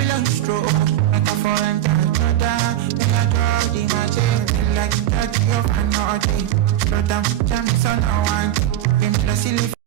feel like stroke. Like a foreign Jordan. When I draw the magic, feel like that you're fine all day. Slow down, jam is on a one. Give me the silly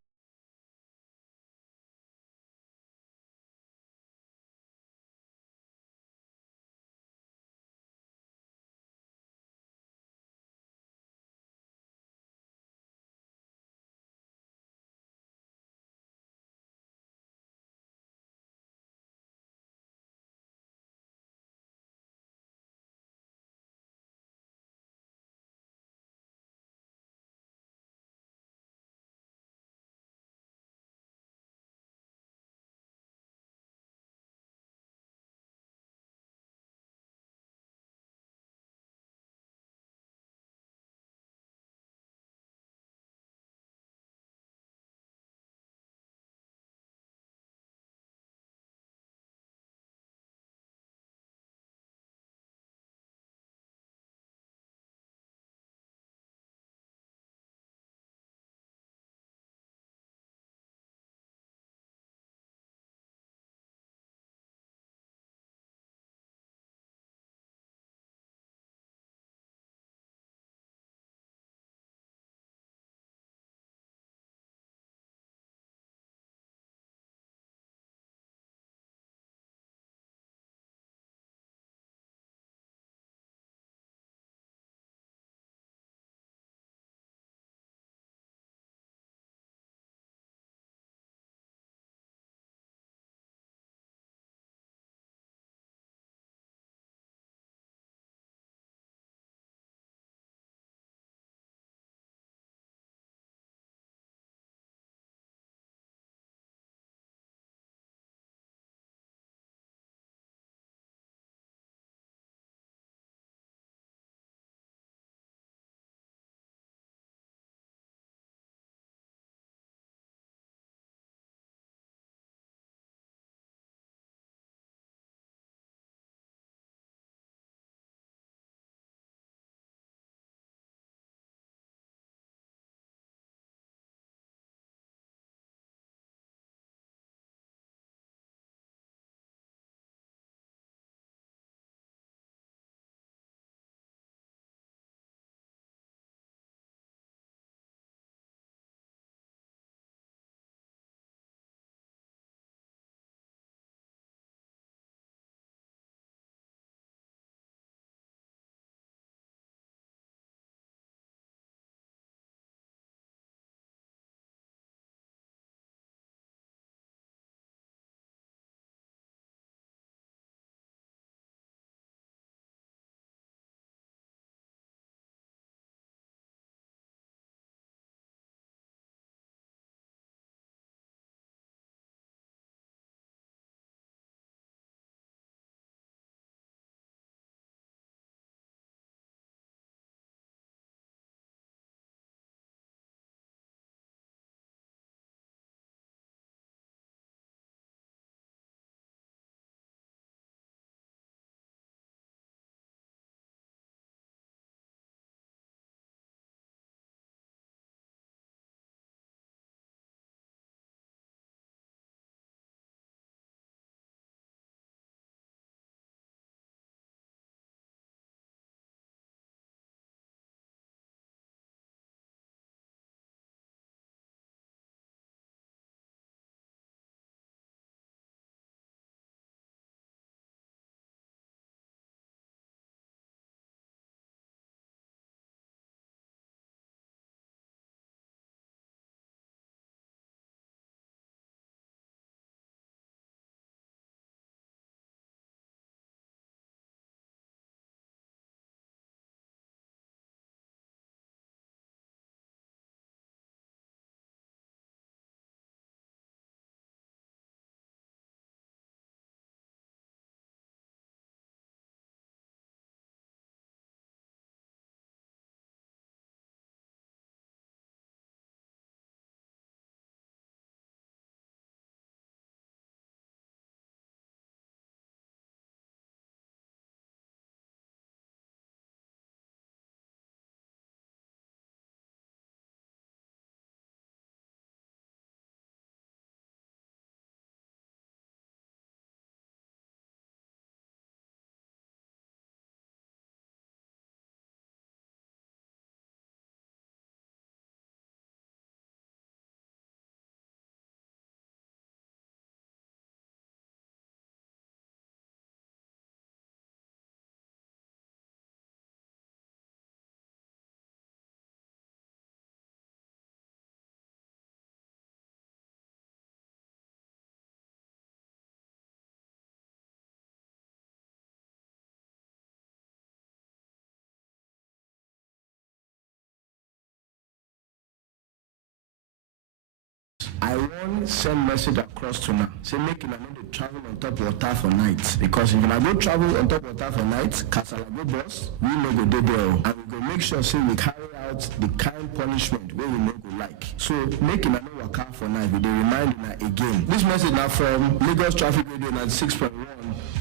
I want send message across to now. Say make una no dey travel on top water for night. Because if una go travel on top water for night, kasala go boss, we no go dey there. And we go make sure say we carry out the kind punishment wey we no go like. So make una no waka for night. We dey remind una again. This message now from Lagos Traffic Radio 96.1,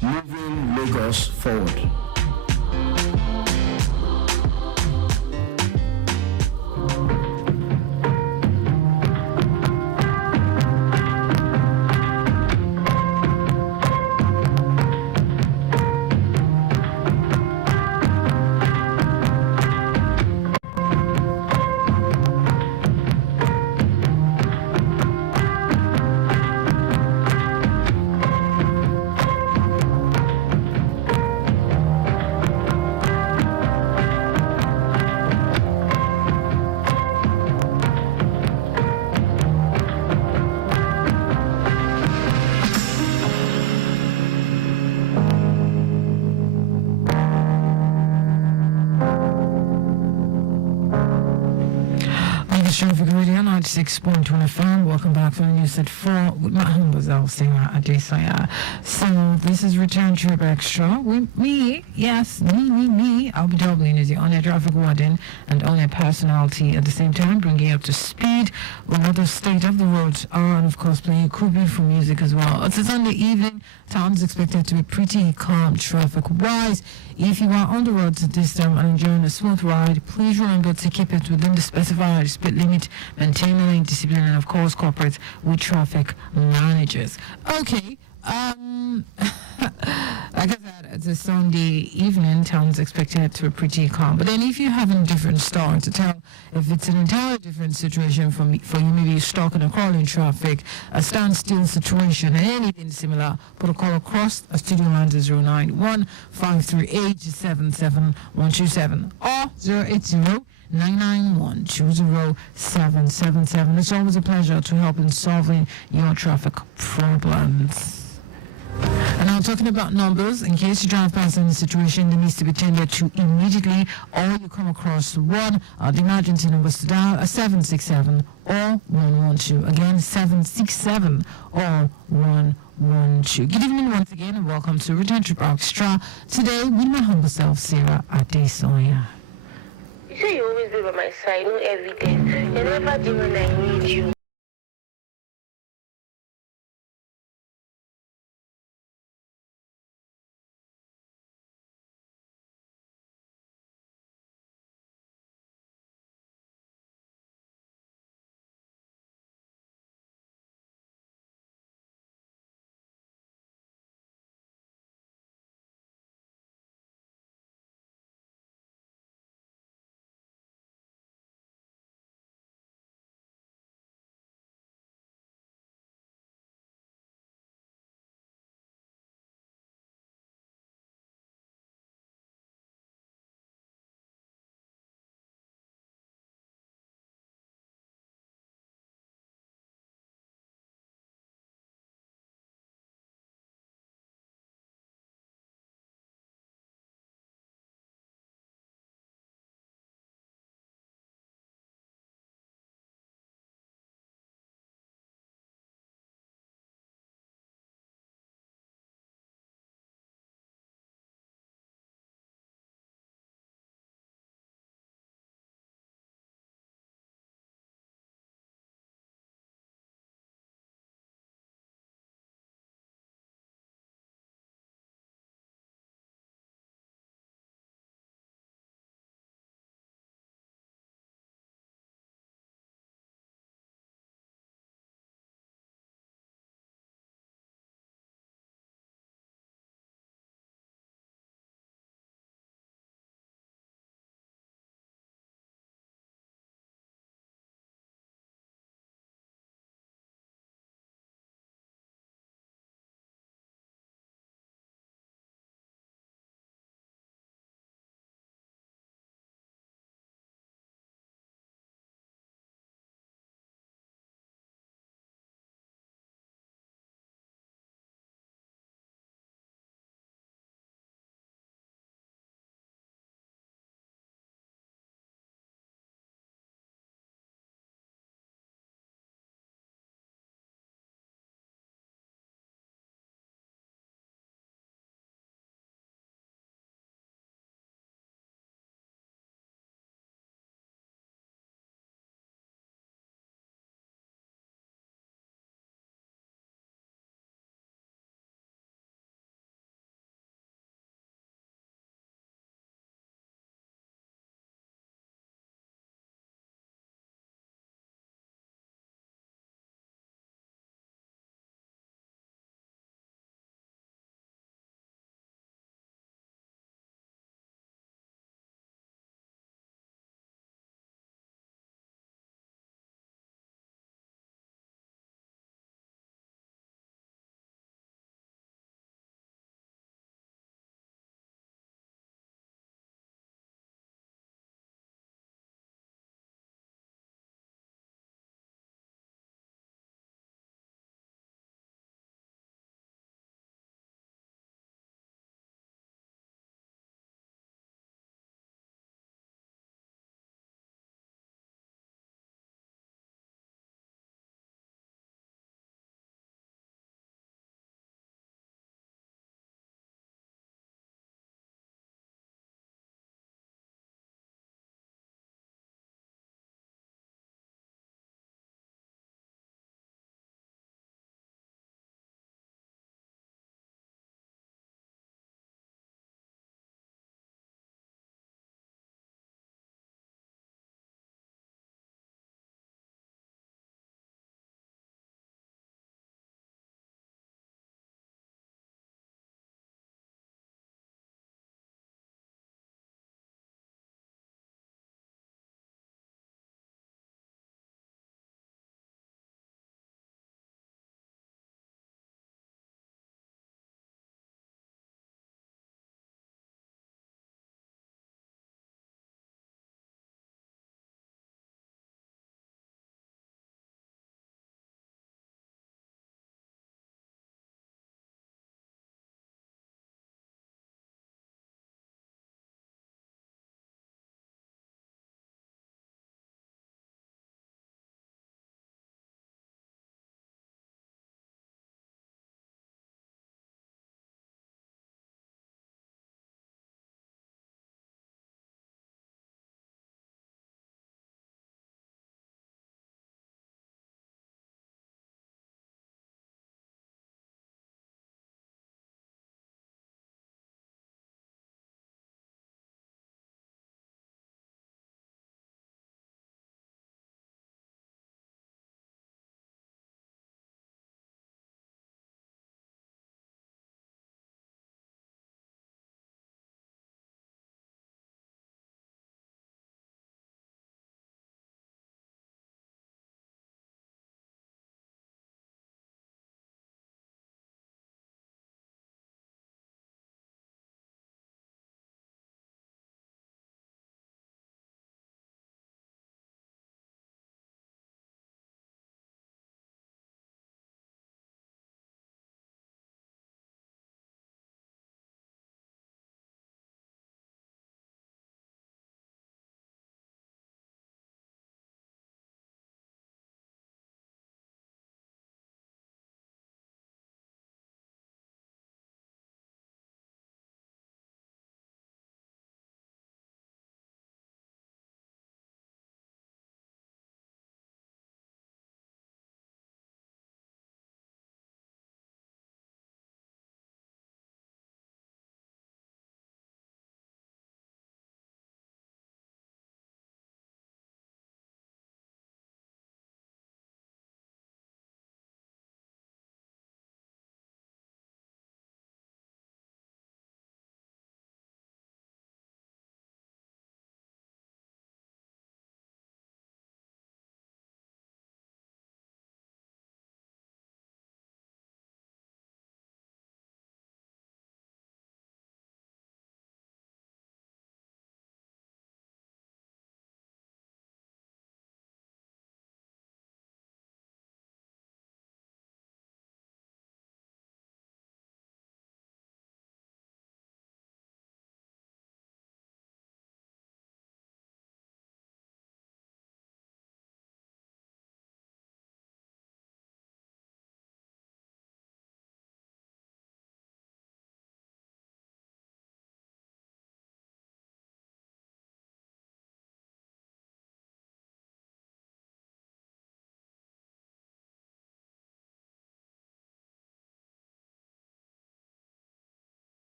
moving Lagos forward. Traffic Radio 96.1 FM. Welcome back for the news at 4 with my humble self, Sarah Adesanya. So this is Return Trip Extra with me. Yes, me. I'll be doubling as the on-air traffic warden and on-air personality at the same time, bringing you up to speed with what the state of the roads are, and of course playing cool beautiful music as well. It's a Sunday evening. Town is expected to be pretty calm traffic-wise. If you are on the roads at this time and enjoying a smooth ride, please remember to keep it within the specified speed limit, maintain lane discipline, and of course cooperate with traffic managers. Okay, like I said, it's a Sunday evening. Town's expected to be pretty calm. But then if you have a different story to tell, if it's an entirely different situation for you, maybe stuck in a crawling traffic, a standstill situation, and anything similar, put a call across a studio line to 091-538-77127 or 080-991-20777. It's always a pleasure to help in solving your traffic problems. And now talking about numbers, in case you drive past any situation that needs to be tended to immediately, or you come across one, the emergency numbers to dial are 767 or 112. Again, 767 or 112. Good evening once again and welcome to Return Trip Xtra. Today with my humble self, Sarah Adesanya. You say you always be by my side, no evidence. You never do when I need you.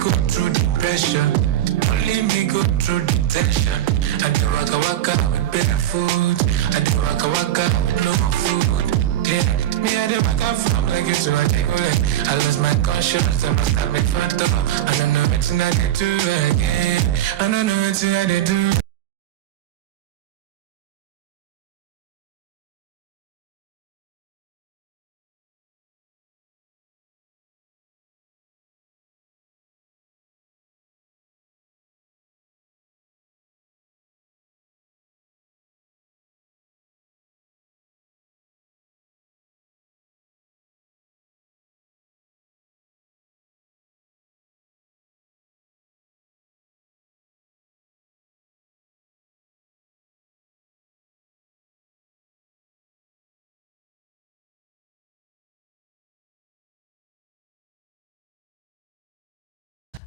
go through the pressure. Only me go through the tension. I do waka waka with better food. I do waka waka with no food. Yeah, me I do waka from like it's so I take away. I lost my conscience, I must have made fun of. I don't know what I did do again. I don't know what I did do.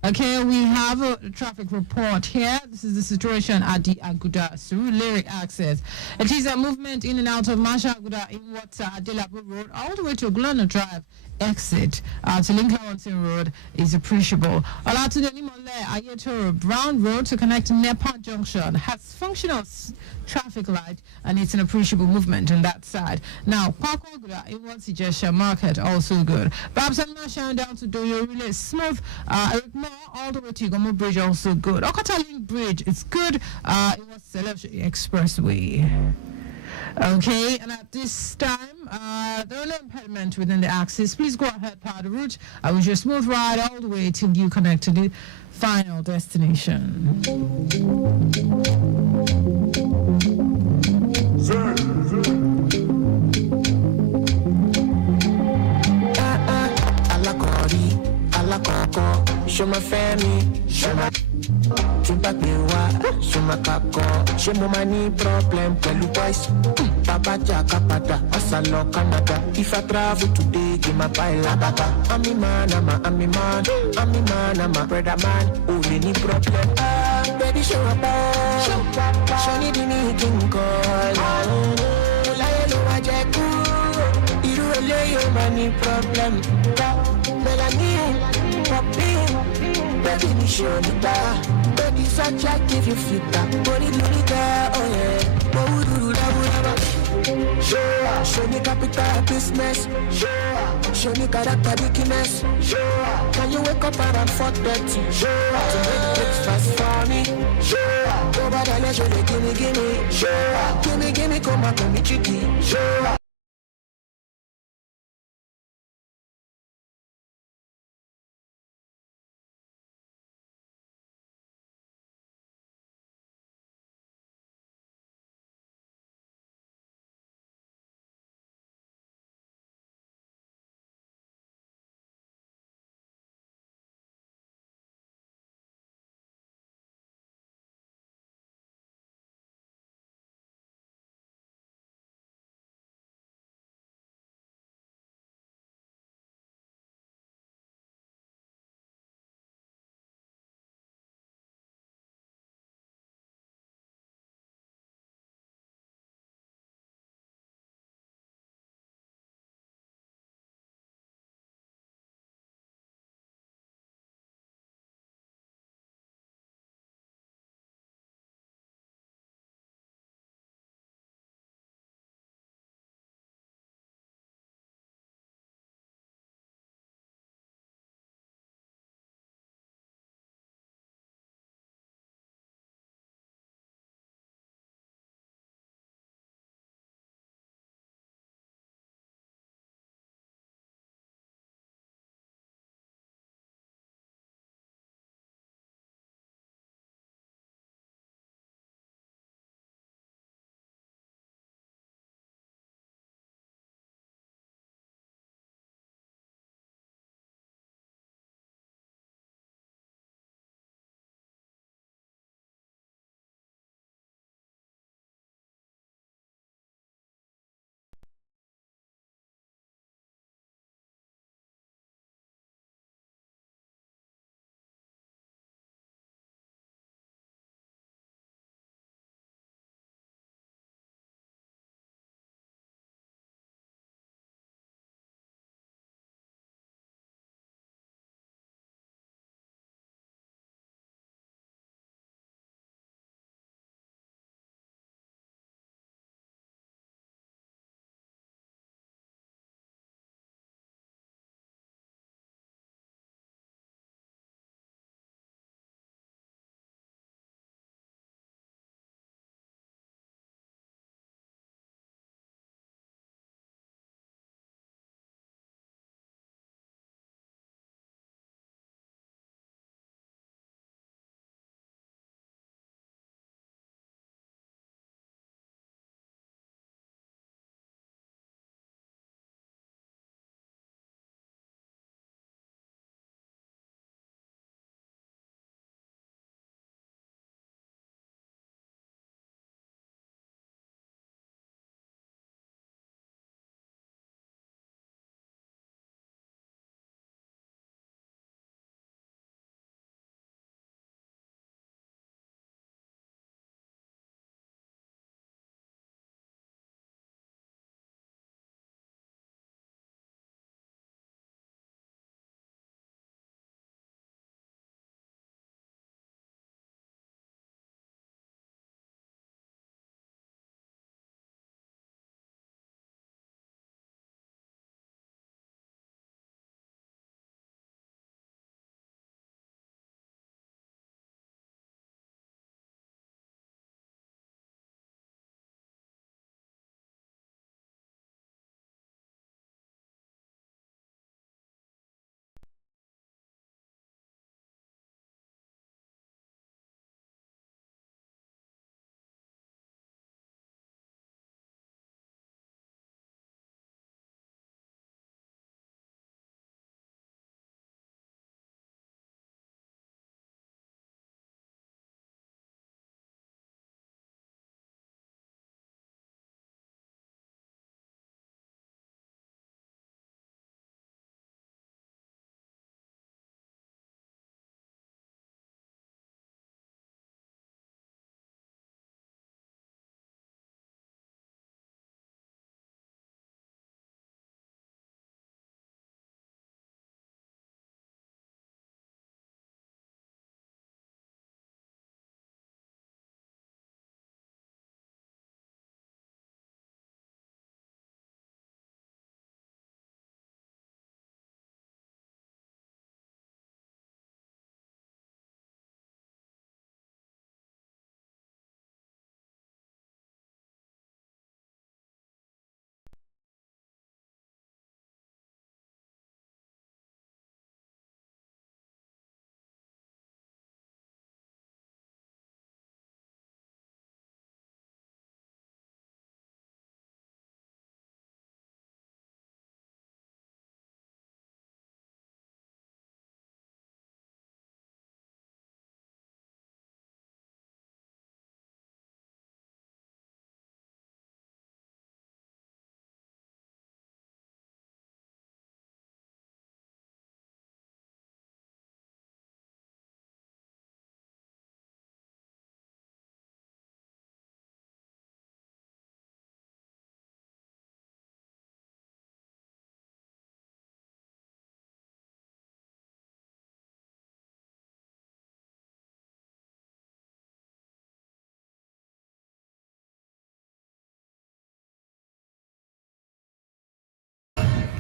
Okay, we have a traffic report here. This is the situation at the Aguda Surulere access. It is a movement in and out of Masha Aguda in Adelabu Road all the way to Glona Drive exit to Lincoln Road is appreciable. Olatunde Nimole Ayetoro Brown Road to connect Nepa Junction has functional traffic light and it's an appreciable movement on that side. Now, Kwakwa Aguda in Suggestion Market also good. Perhaps I'm not showing down to Doyo really smooth. Eric Moore all the way to Gomo Bridge also good. Okata Link Bridge it's good. It was Selection Expressway. Okay, and at this time, there are no impediment within the axis. Please go ahead, power the route. I wish you a smooth ride all the way till you connect to the final destination. Show my family, show my show my kako, show my money problem, pelu boys. Papa Jaka Pata, Asalo Canada. If I travel today, give my pile baba. I'm a man, I'm a man, I'm a brother man. Only any problem. Baby, show up, show me the meeting call. You relay your money problem. Melanie, popping, baby, me show me that. Baby, such a give you feedback. Body do it, oh yeah. Show me capital business. Show me character weakness. Can you wake up around 4:30? To make breakfast for me. Go back and let you gimme. Come up on me chicky.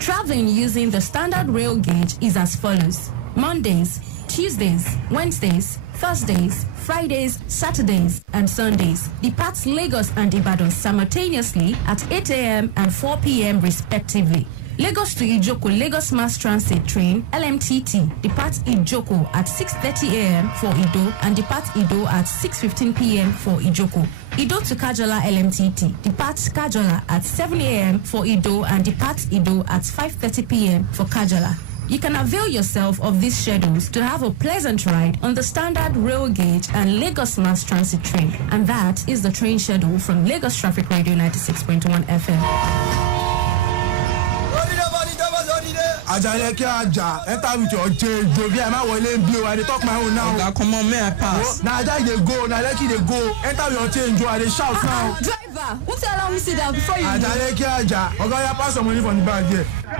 Traveling using the standard rail gauge is as follows: Mondays, Tuesdays, Wednesdays, Thursdays, Fridays, Saturdays, and Sundays. Departs Lagos and Ibadan simultaneously at 8 a.m. and 4 p.m. respectively. Lagos to Ijoko Lagos Mass Transit Train LMTT departs Ijoko at 6:30 a.m. for Ido and departs Ido at 6:15 p.m. for Ijoko. Ido to Kajola LMTT departs Kajola at 7 a.m. for Ido and departs Ido at 5:30 p.m. for Kajola. You can avail yourself of these schedules to have a pleasant ride on the standard rail gauge and Lagos Mass Transit train. And that is the train schedule from Lagos Traffic Radio 96.1 FM. Ajaleke Aja, enter with your change. Jovi, I'm not willing to I talk my own now. Come on, may I pass? Now I dey go, now let you go. Enter your change, I dey shout now. Driver, won't you allow me sit down before you Ajaleke Aja, okay, you pass some money from the bag here. Oh,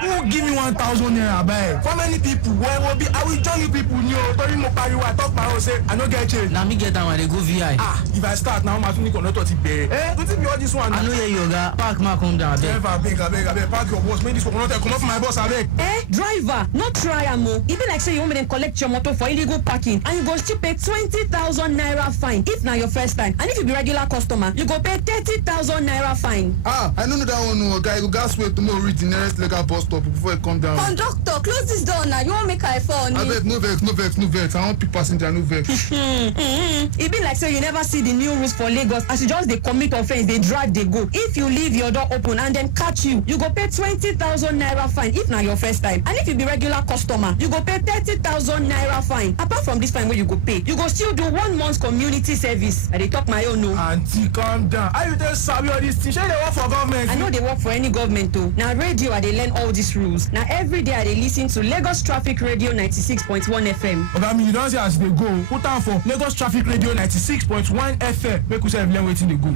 who give me 1,000 naira back? For many people, where will be? I will join you people new. Tori mo pariwo, I talk my own say I no get change. Now me get down when they go VI. If I start now, my finish connect to pay. What if you all this one? I know you yoga. Park ma come down. Driver, abeg, park your boss. Make this one not come off my boss, abeg. Driver, not try amo. E be like say you want me to collect your motor for illegal parking, and you go still pay 20,000 naira fine if na your first time. And if you be regular customer, you go pay 30,000 naira fine. I don't know that one, no, guy. You gas wait tomorrow reach the nearest legal bus stop before you come down. Conductor, close this door now. You want make I fall? Abeg, no vex. I want pick passenger, no vex. E be like say you never see the new rules for Lagos. As you just dey commit offense, they drive, they go. If you leave your door open and then catch you, you go pay 20,000 naira fine if na your first time. And if you be regular customer, you go pay 30,000 naira fine. Apart from this fine wey you go pay, you go still do 1 month community service. I dey talk my own, no. Auntie, calm down. I you tell sabi all this thing. Shey dey work for government? I know they work for any government too. Now radio I dey learn all these rules. Now every day I dey listen to Lagos Traffic Radio 96.1 FM. Okay, you don't see as they go. Put on for Lagos Traffic Radio 96.1 FM. Make we say learn wetin dey go.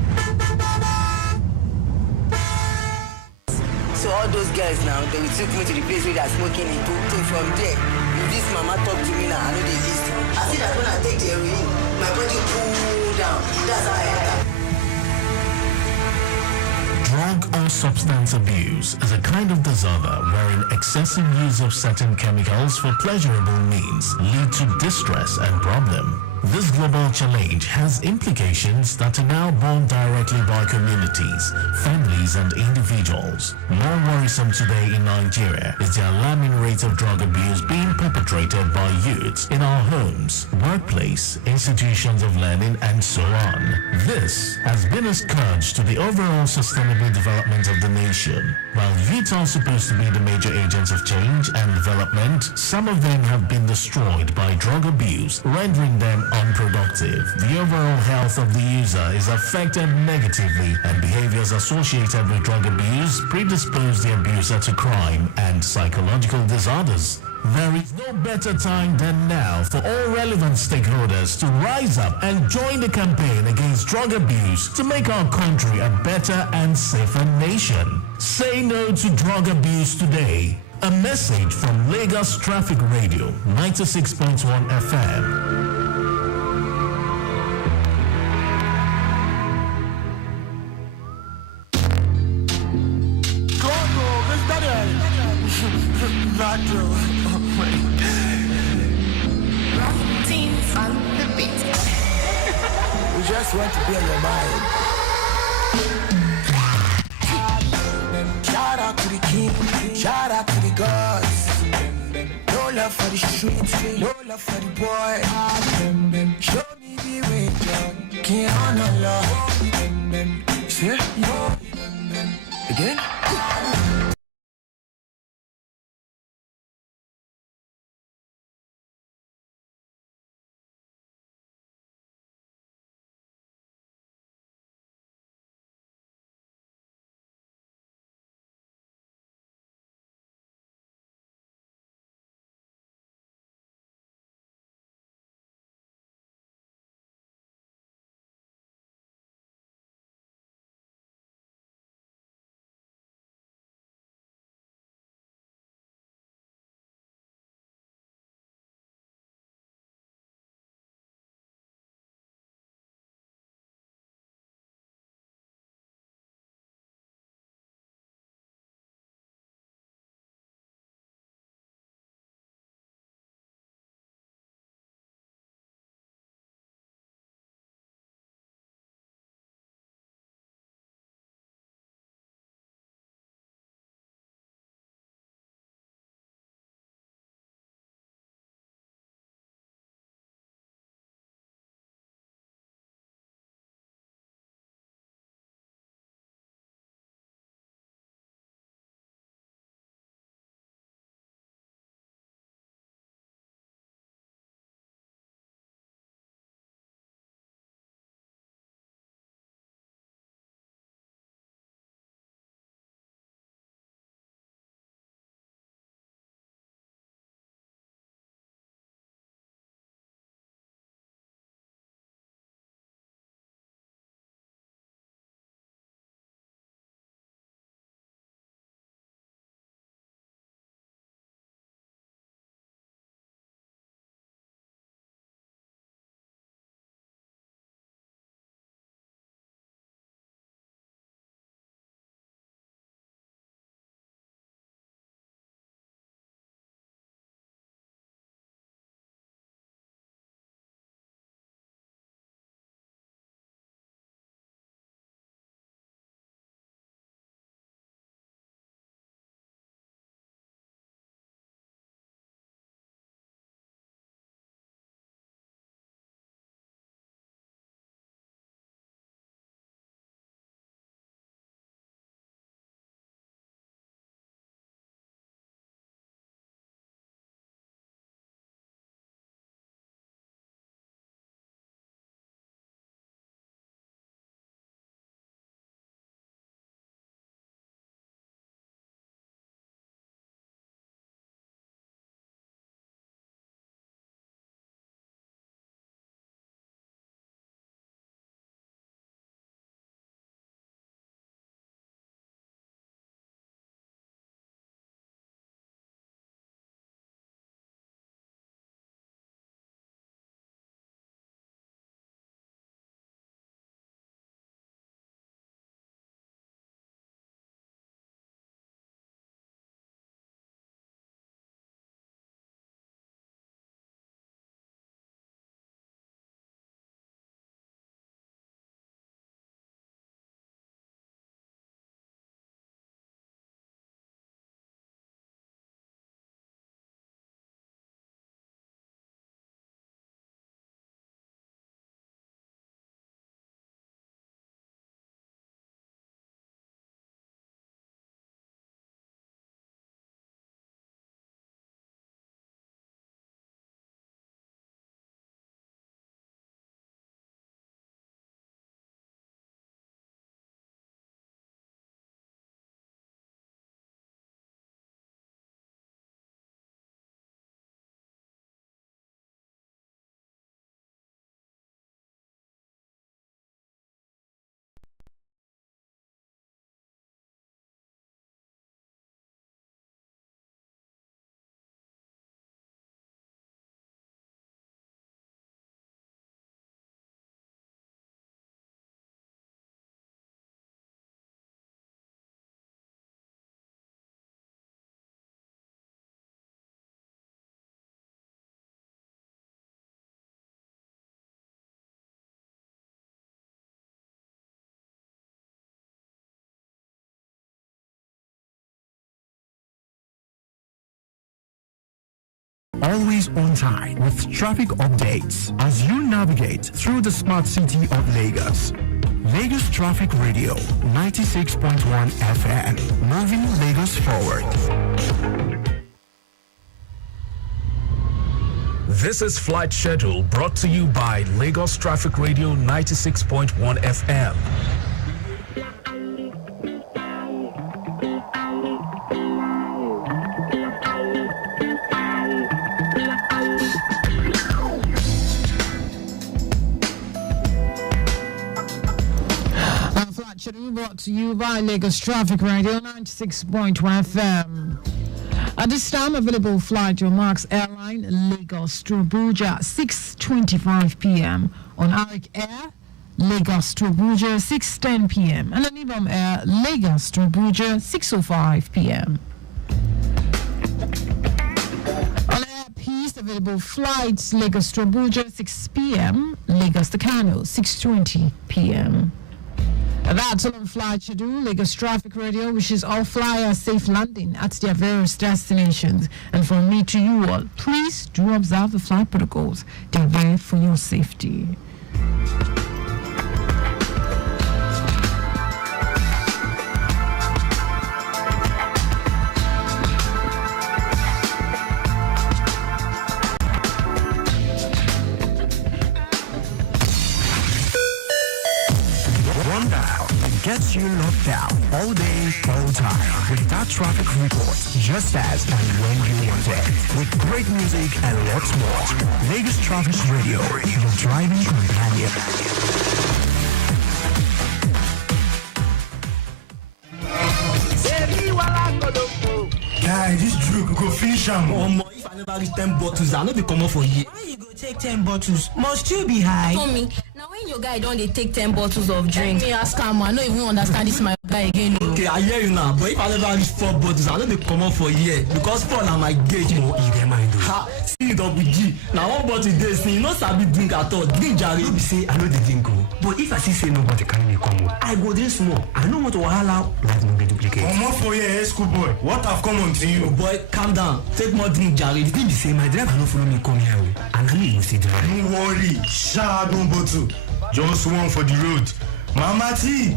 So all those guys now, they will took me to the place where they are smoking in so from there, if this mama talk to me now, I know they listen. I see that when I take the heroin, my body cool down. That's how I enter. Drug or substance abuse is a kind of disorder wherein excessive use of certain chemicals for pleasurable means lead to distress and problem. This global challenge has implications that are now borne directly by communities, families, and individuals. More worrisome today in Nigeria is the alarming rate of drug abuse being perpetrated by youths in our homes, workplace, institutions of learning, and so on. This has been a scourge to the overall sustainable development of the nation. While youths are supposed to be the major agents of change and development, some of them have been destroyed by drug abuse, rendering them unproductive. The overall health of the user is affected negatively, and behaviors associated with drug abuse predispose the abuser to crime and psychological disorders. There is no better time than now for all relevant stakeholders to rise up and join the campaign against drug abuse to make our country a better and safer nation. Say no to drug abuse today. A message from Lagos Traffic Radio 96.1 FM. Teens on the beat. We just want to be on your mind. Shout out to the king, shout out to the gods. No love for the streets, no love for the boy. Show me the way, John. Can't honor love. See? Again? always on time with traffic updates as you navigate through the smart city of Lagos. Lagos Traffic Radio 96.1 FM, moving Lagos forward. This is Flight Schedule brought to you by Lagos Traffic Radio 96.1 FM. Flight Schedule brought to you by Lagos Traffic Radio 96.1 FM. At this time, available flight your Max Airline Lagos to Abuja 6:25 p.m. on Arik Air Lagos to Abuja 6:10 p.m. and on Ibom Air Lagos to Abuja 6:05 p.m. On Air Peace, available flights Lagos to Abuja 6 p.m. Lagos to Kano 6:20 p.m. That's all on Flight Schedule. Lagos Traffic Radio wishes all flyers safe landing at their various destinations. And from me to you all, please do observe the flight protocols. They're there for your safety. Gets you locked down all day, all time with that traffic report just as and when you want it. With great music and lots more. Lagos Traffic Radio, your driving companion. Guy, this drink go finish am. If I never reach 10 bottles, I no be comot for here. Why you go take 10 bottles? Must you be high? Mommy, now when your guy don't they take 10 bottles of drink? Let me ask him. I don't even understand this my guy again. Okay, I hear you now, but if I never reach 4 bottles, I no be comot for here because 4 na my gauge. Oh, you get mind. Ha, see it up with G. Now 1 bottle dey see, you no sabi drink at all. Drink jare. You be say I know the drink go, but if I see say nobody carry me come, I go drink small. I know what to wahala. Life no be duplicate. Come on for here, school boy. What have come on to you? Oh boy, calm down. Take more drink jare. The thing be say my driver no follow me come here, and I need to drive. Don't worry, sha no bottle. Just one for the road. Mama T.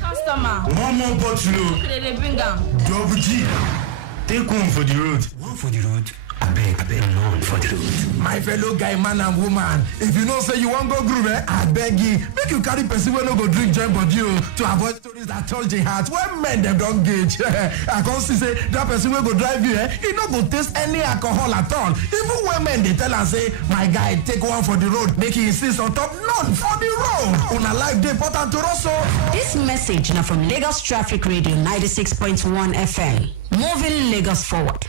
Customer. 1 more bottle. They bring them. Double G. Take one for the road. One for the road. I beg, none for the road. My fellow guy, man and woman, if you know say you want go groove, I beg you, make you carry person wey no go drink join body to avoid stories that touch the heart. When men them don't gauge, I can't see say that person wey go drive you, he no go taste any alcohol at all. Even when men they tell and say, my guy, take one for the road, make he insist on top, none for the road. On a life day, important to also. This message now from Lagos Traffic Radio 96.1 FM, moving Lagos forward.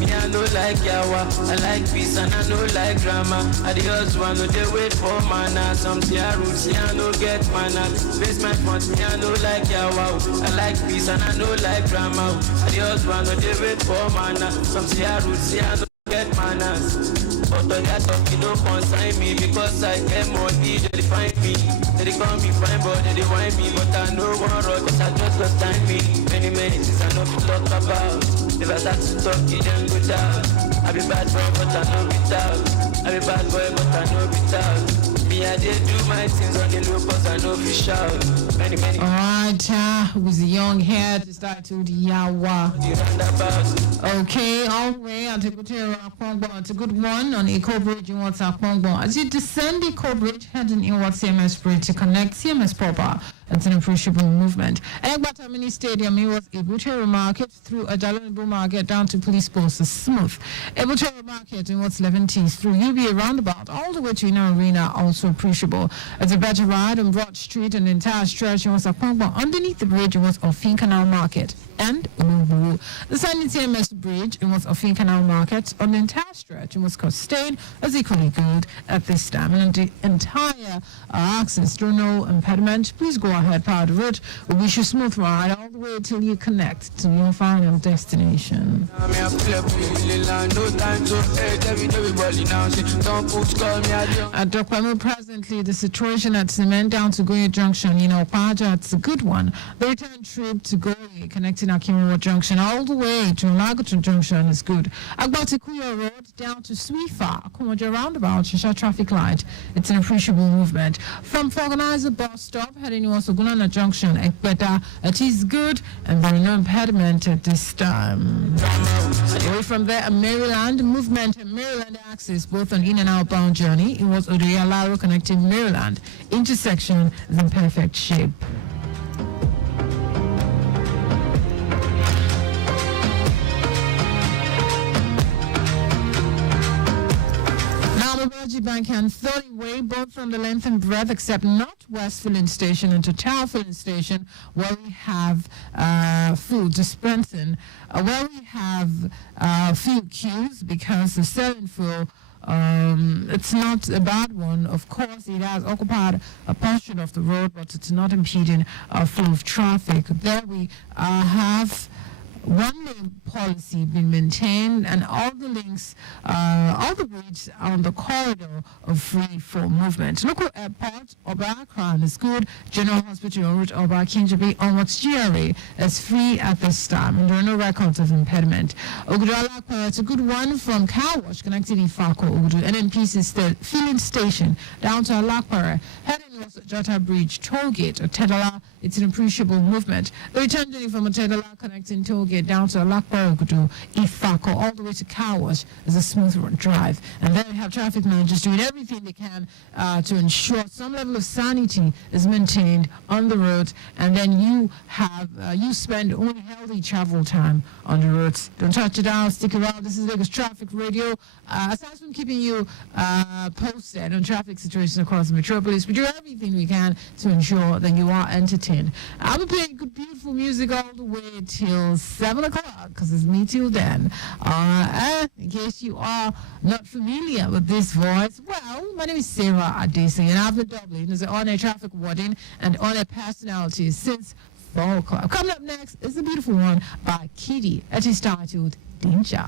Me, I know like yawa, I like peace and I know like drama. I the hustle, I know they wait for mana. Something I roots, I know get mana. Face my front, me, I know like yawa. I like peace and I know like drama. I the hustle, I know they wait for mana. Something I roots, I know get manners. But that talk, you don't consign me because I get money, they find me. They call me fine, but they whine me. But I know one road, cause I just lost time me. Many things I know to talk about. If I start to talk, you then go down. I be bad boy, but I know be tough. I be bad boy, but I know be tough. Me, I did do my things on the low, cause I know be shout. Many. Alright, it was a young hair to start to the Yawa. Okay, all the way on it's a good one on Eco Bridge in what's up. As you descend Eco Bridge, heading inwards CMS Bridge to connect CMS proper. It's an appreciable movement. At Egbata Mini Stadium, he was able to market through a Jalonibu Market down to Police Post is smooth. Able to market in what's 11Ts through UBA roundabout all the way to Inner Arena, also appreciable. It's a better ride on Broad Street and the entire stretch in what's underneath the bridge was Offin Canal Market and Ubu. The Sunny CMS Bridge in what's Offin Canal Market on the entire stretch in what's sustained as equally good at this time. And the entire access through no impediment, please go ahead part of the route. We wish you smooth ride all the way till you connect to your final destination. At Dokwamu presently, the situation at Cement down to Goye Junction, Paja, it's a good one. The return trip to Goye, connecting Akimura Junction all the way to Lagoton Junction is good. Agbotikuya Road down to Swifa, Kumoja Roundabout, Shisha traffic light. It's an appreciable movement. From Organizer bus stop heading towards Ogunana Junction, Ekbeta, it is good and there is no impediment at this time. Away from there, Maryland movement and Maryland access both on in and outbound journey. It was Oduyalaro connecting Maryland intersection is in perfect shape. Energy Bank and 30 way, both from the length and breadth, except not West Filling Station and Total Filling Station, where we have food dispensing, where we have fuel queues because the selling fuel. It's not a bad one. Of course, it has occupied a portion of the road, but it's not impeding flow of traffic. There we have one-lane policy being maintained, and all the links, all the bridges on the corridor of free for movement. Local airport, Oba Akran is good. General Hospital on route Oba Kinjabi onwards GRA is free at this time, and there are no records of impediment. Ogudu Alakpara, it's a good one from Car Wash connecting Ifako Ogudu NNPC filling station down to Alakpara, heading towards Jota Bridge, Tollgate, or Tedala. It's an appreciable movement. The return journey from Tedala connecting Tollgate down to Alakpara Ogudu, Ifako, all the way to Car Wash is a smooth drive. And then we have traffic managers doing everything they can to ensure some level of sanity is maintained on the roads, and then you have you spend only healthy travel time on the roads. Don't touch it out, stick around. This is Lagos Traffic Radio. Aside from keeping you posted on traffic situations across the metropolis, we do everything we can to ensure that you are entertained. I'll be playing good, beautiful music all the way till 7 o'clock, because it's me till then. In case you are not familiar with this voice, well, my name is Sarah Adesanya, and I've been doubling as an on-air traffic warden and on-air personality since 4 o'clock. Coming up next is a beautiful one by Kitty. It is titled Danger.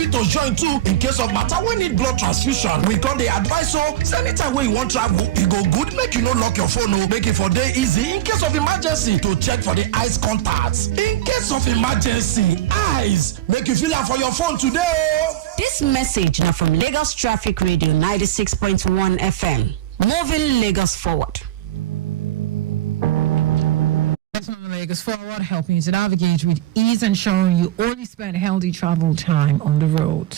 fit to join too in case of matter wey need blood transfusion. We come dey advise so anytime wey you wan travel, e go good make you no lock your phone o, make e for dey easy in case of emergency to check for the eyes contacts. In case of emergency, eyes make you feel am for your phone today o. This message now from Lagos Traffic Radio 96.1 FM. Moving Lagos forward. Lagos Forward, helping you to navigate with ease, ensuring you only spend healthy travel time on the road.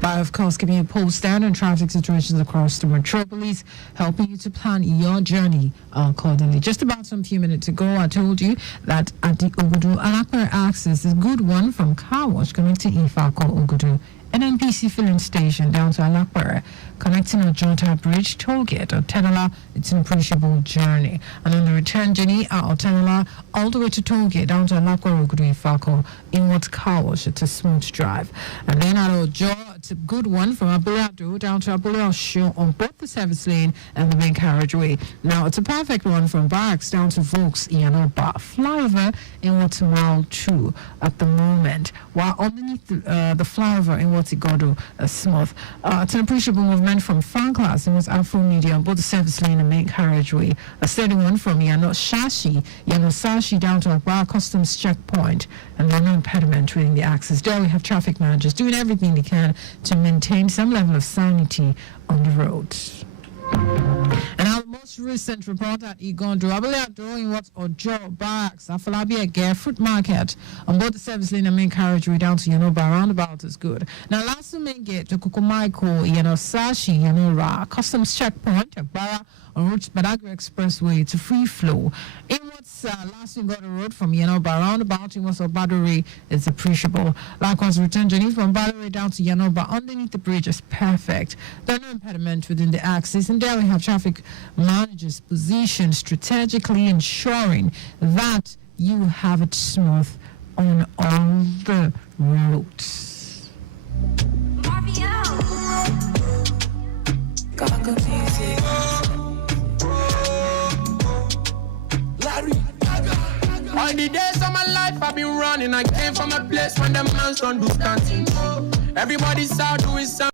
By, of course, keeping you posted on traffic situations across the metropolis, helping you to plan your journey accordingly. Just about some few minutes ago, I told you that at the Ogudu Alakpere axis is a good one from Car Wash connecting Ifako Ogudu. NNPC filling station down to Alakpere, connecting Ojota Bridge, Tollgate, or Tenala. It's an appreciable journey. And on the return journey at Tenala, all the way to Tollgate, down to Alakpere, Ogudu, Ifako, inwards Car Wash. It's a smooth drive. And then at Ojo, it's a good one from Abulado down to Abulado on both the service lane and the main carriageway. Now, it's a perfect one from Barracks down to Volks, Ianoba. Flyover inwards Mile 2 at the moment, while underneath the flyover inwards Igodo smooth. It's an appreciable movement from fan class inwards Afro Media on both the service lane and main carriageway. A steady one from Yano Sashi down to Akbar Customs checkpoint, and then no impediment within the axis. There we have traffic managers doing everything they can to maintain some level of sanity on the roads. And our most recent report at Igondo, Abulado in what's Ojo Barracks, Afalabi Agare Fruit Market on both the service lane and main carriageway down to Yanoba roundabout is good. Now, last main gate to Kukumaiko, Sashi, Ra, Customs checkpoint, Agbara on route Badagry Expressway. It's a free flow. Inwards, last we got a road from Yanoba roundabout inwards of Baduri is appreciable. Likewise, return journey from Baduri down to Yanoba underneath the bridge is perfect. There are no impediment within the axis, and there we have traffic managers positioned strategically, ensuring that you have it smooth on all the roads. All the days of my life I've been running. I came from a place when the man's don't do stunting. Everybody's out doing something.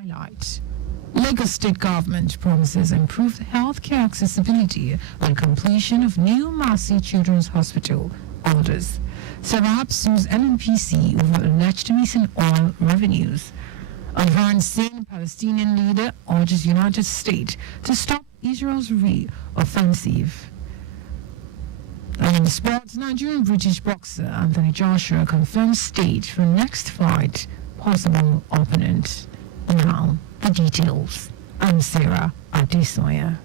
highlight. Lagos State Government promises improved healthcare accessibility and completion of new Mercy Children's Hospital orders. Sarah sues NNPC over alleged missing oil revenues. A Palestinian leader urges United States to stop Israel's re-offensive. And in sports, Nigerian British boxer Anthony Joshua confirms stage for next fight, possible opponent. Now, the details. I'm Sarah Adesanya.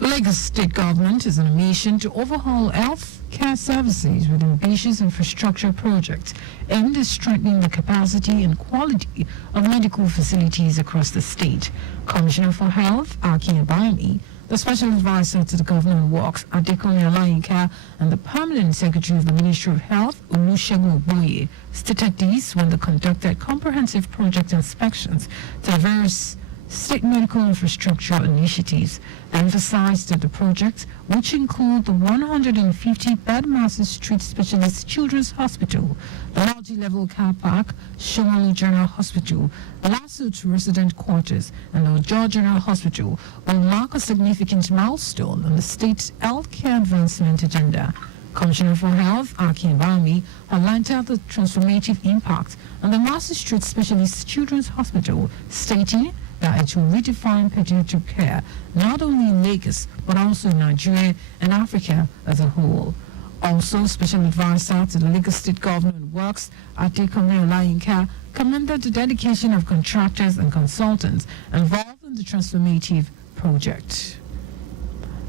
Lagos State Government is on a mission to overhaul health care services with ambitious infrastructure projects aimed at strengthening the capacity and quality of medical facilities across the state. Commissioner for Health, Akin Abayami, the Special Advisor to the Governor on Works, Adekunle Olayinka, and the Permanent Secretary of the Ministry of Health, Olusegun Ogboye, stated this when they conducted comprehensive project inspections to various state medical infrastructure initiatives. They emphasized that the projects, which include the 150-bed Mercy Street Specialist Children's Hospital, the multi-level car park, Shomolu General Hospital, Lasut Resident Quarters, and the Ojo General Hospital, will mark a significant milestone on the state's healthcare advancement agenda. Commissioner for Health, Akin Abayami, highlighted the transformative impact on the Mercy Street Specialist Children's Hospital, stating that it will redefine pediatric care not only in Lagos but also in Nigeria and Africa as a whole. Also, Special Advisor to the Lagos State Government Works, Adekunle Olayinka, commended the dedication of contractors and consultants involved in the transformative project.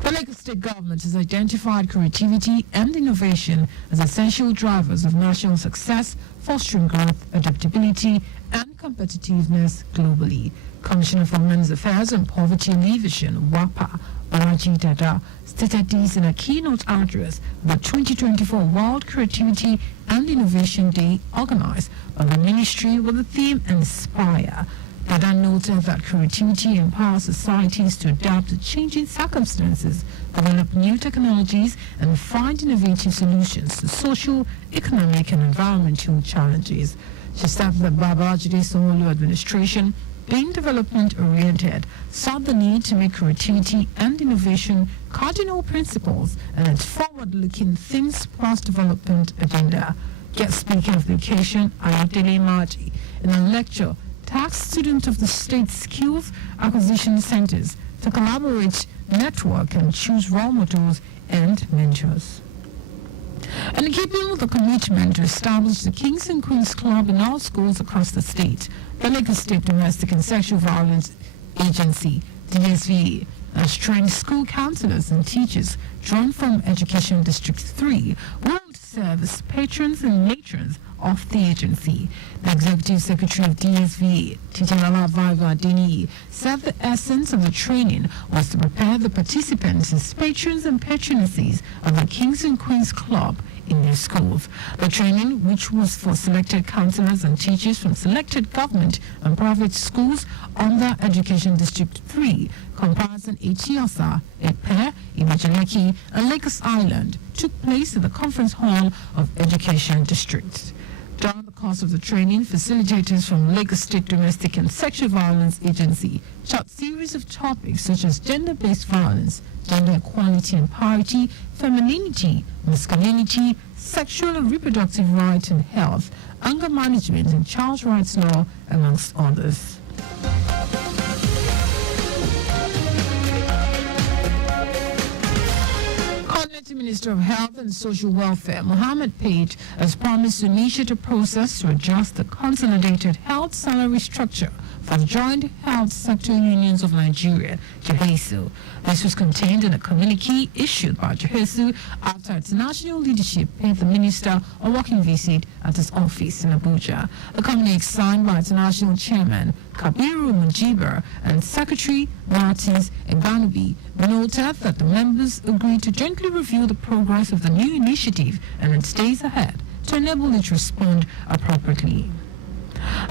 The Lagos State Government has identified creativity and innovation as essential drivers of national success, fostering growth, adaptability, and competitiveness globally. Commissioner for Men's Affairs and Poverty Alleviation, WAPA, Balaji Dada, stated this in a keynote address at the 2024 World Creativity and Innovation Day organized by the ministry with the theme Inspire. Dada noted that creativity empowers societies to adapt to changing circumstances, develop new technologies, and find innovative solutions to social, economic, and environmental challenges. She said that Babajide Sanwo-Olu administration, being development-oriented, saw the need to make creativity and innovation cardinal principles and its forward-looking things plus development agenda. Guest speaker of the occasion, Ayodele Maji, in a lecture, tasked students of the state skills acquisition centers to collaborate, network, and choose role models and mentors. And in keeping with the commitment to establish the Kings and Queens Club in all schools across the state, the Lagos State Domestic and Sexual Violence Agency, DSV, has trained school counselors and teachers drawn from Education District 3 will serve as patrons and matrons of the agency. The Executive Secretary of DSV, Titilola Vaiva Adeniyi, said the essence of the training was to prepare the participants as patrons and patronesses of the Kings and Queens Club in their schools. The training, which was for selected counselors and teachers from selected government and private schools under Education District 3, comprising Etiosa, Epe, Imajaleki, and Lagos Island, took place at the Conference Hall of Education District. During the course of the training, facilitators from Lagos State Domestic and Sexual Violence Agency taught series of topics such as gender-based violence, gender equality and parity, femininity, masculinity, sexual and reproductive rights and health, anger management and child rights law, amongst others. Minister of Health and Social Welfare, Mohammed Page, has promised to initiate a process to adjust the consolidated health salary structure for the Joint Health Sector Unions of Nigeria, JHESU. This was contained in a communique issued by JHESU after its national leadership paid the minister a working visit at his office in Abuja. The communique, signed by its national chairman, Kabiru Mujiba, and Secretary Martins Eganubi, noted that the members agreed to jointly review the progress of the new initiative and its days ahead to enable it to respond appropriately.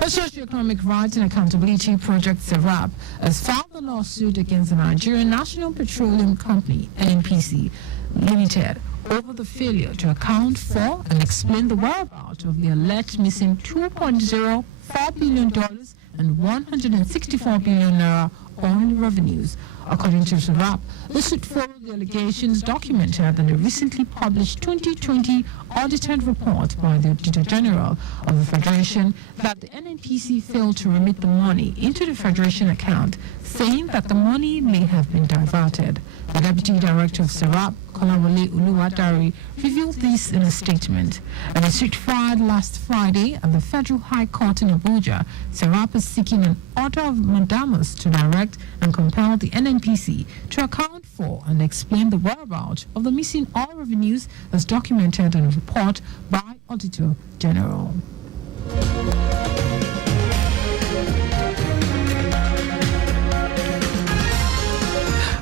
The Socio-Economic Rights and Accountability Project, SERAP, has filed a lawsuit against the Nigerian National Petroleum Company, NNPC Limited, over the failure to account for and explain the whereabouts of the alleged missing $2.04 billion and 164 billion naira oil revenues. According to SERAP, the suit followed the allegations documented in the recently published 2020 audited report by the Auditor General of the Federation that the NNPC failed to remit the money into the Federation account, saying that the money may have been diverted. The Deputy Director of SERAP, Kolawole Uluwadari, revealed this in a statement. In a suit filed last Friday at the Federal High Court in Abuja, SERAP is seeking an order of mandamus to direct and compel the NNPC to account for and explain the whereabouts of the missing oil revenues as documented in a report by Auditor General.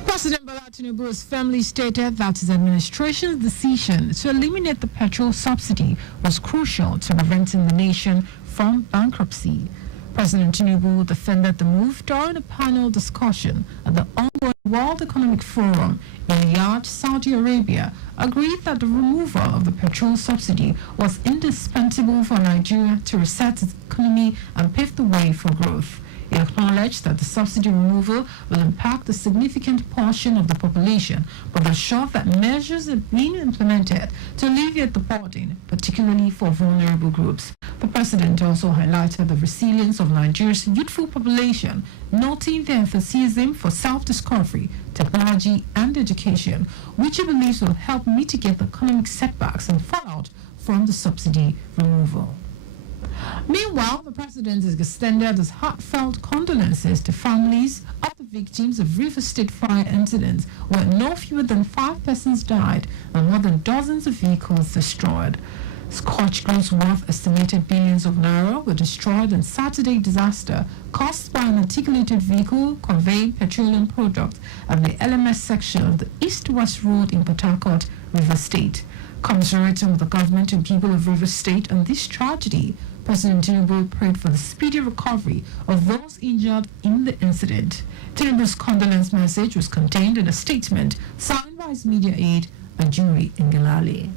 President Bola Tinubu has firmly stated that his administration's decision to eliminate the petrol subsidy was crucial to preventing the nation from bankruptcy. President Tinubu defended the move during a panel discussion at the ongoing World Economic Forum in Riyadh, Saudi Arabia, agreed that the removal of the petrol subsidy was indispensable for Nigeria to reset its economy and pave the way for growth. He acknowledged that the subsidy removal will impact a significant portion of the population, but assured that measures are being implemented to alleviate the burden, particularly for vulnerable groups. The president also highlighted the resilience of Nigeria's youthful population, noting their enthusiasm for self-discovery, technology, and education, which he believes will help mitigate the economic setbacks and fallout from the subsidy removal. Meanwhile, the president has extended his heartfelt condolences to families of the victims of River State fire incidents where no fewer than 5 persons died and more than dozens of vehicles destroyed. Scorched goods worth estimated billions of naira were destroyed in Saturday disaster caused by an articulated vehicle conveying petroleum products at the LMS section of the East-West Road in Port Harcourt, River State. Commiserating with the government and people of River State on this tragedy, President Tinubu prayed for the speedy recovery of those injured in the incident. Tinubu's condolence message was contained in a statement signed by his media aide, Ajuri Ngelale.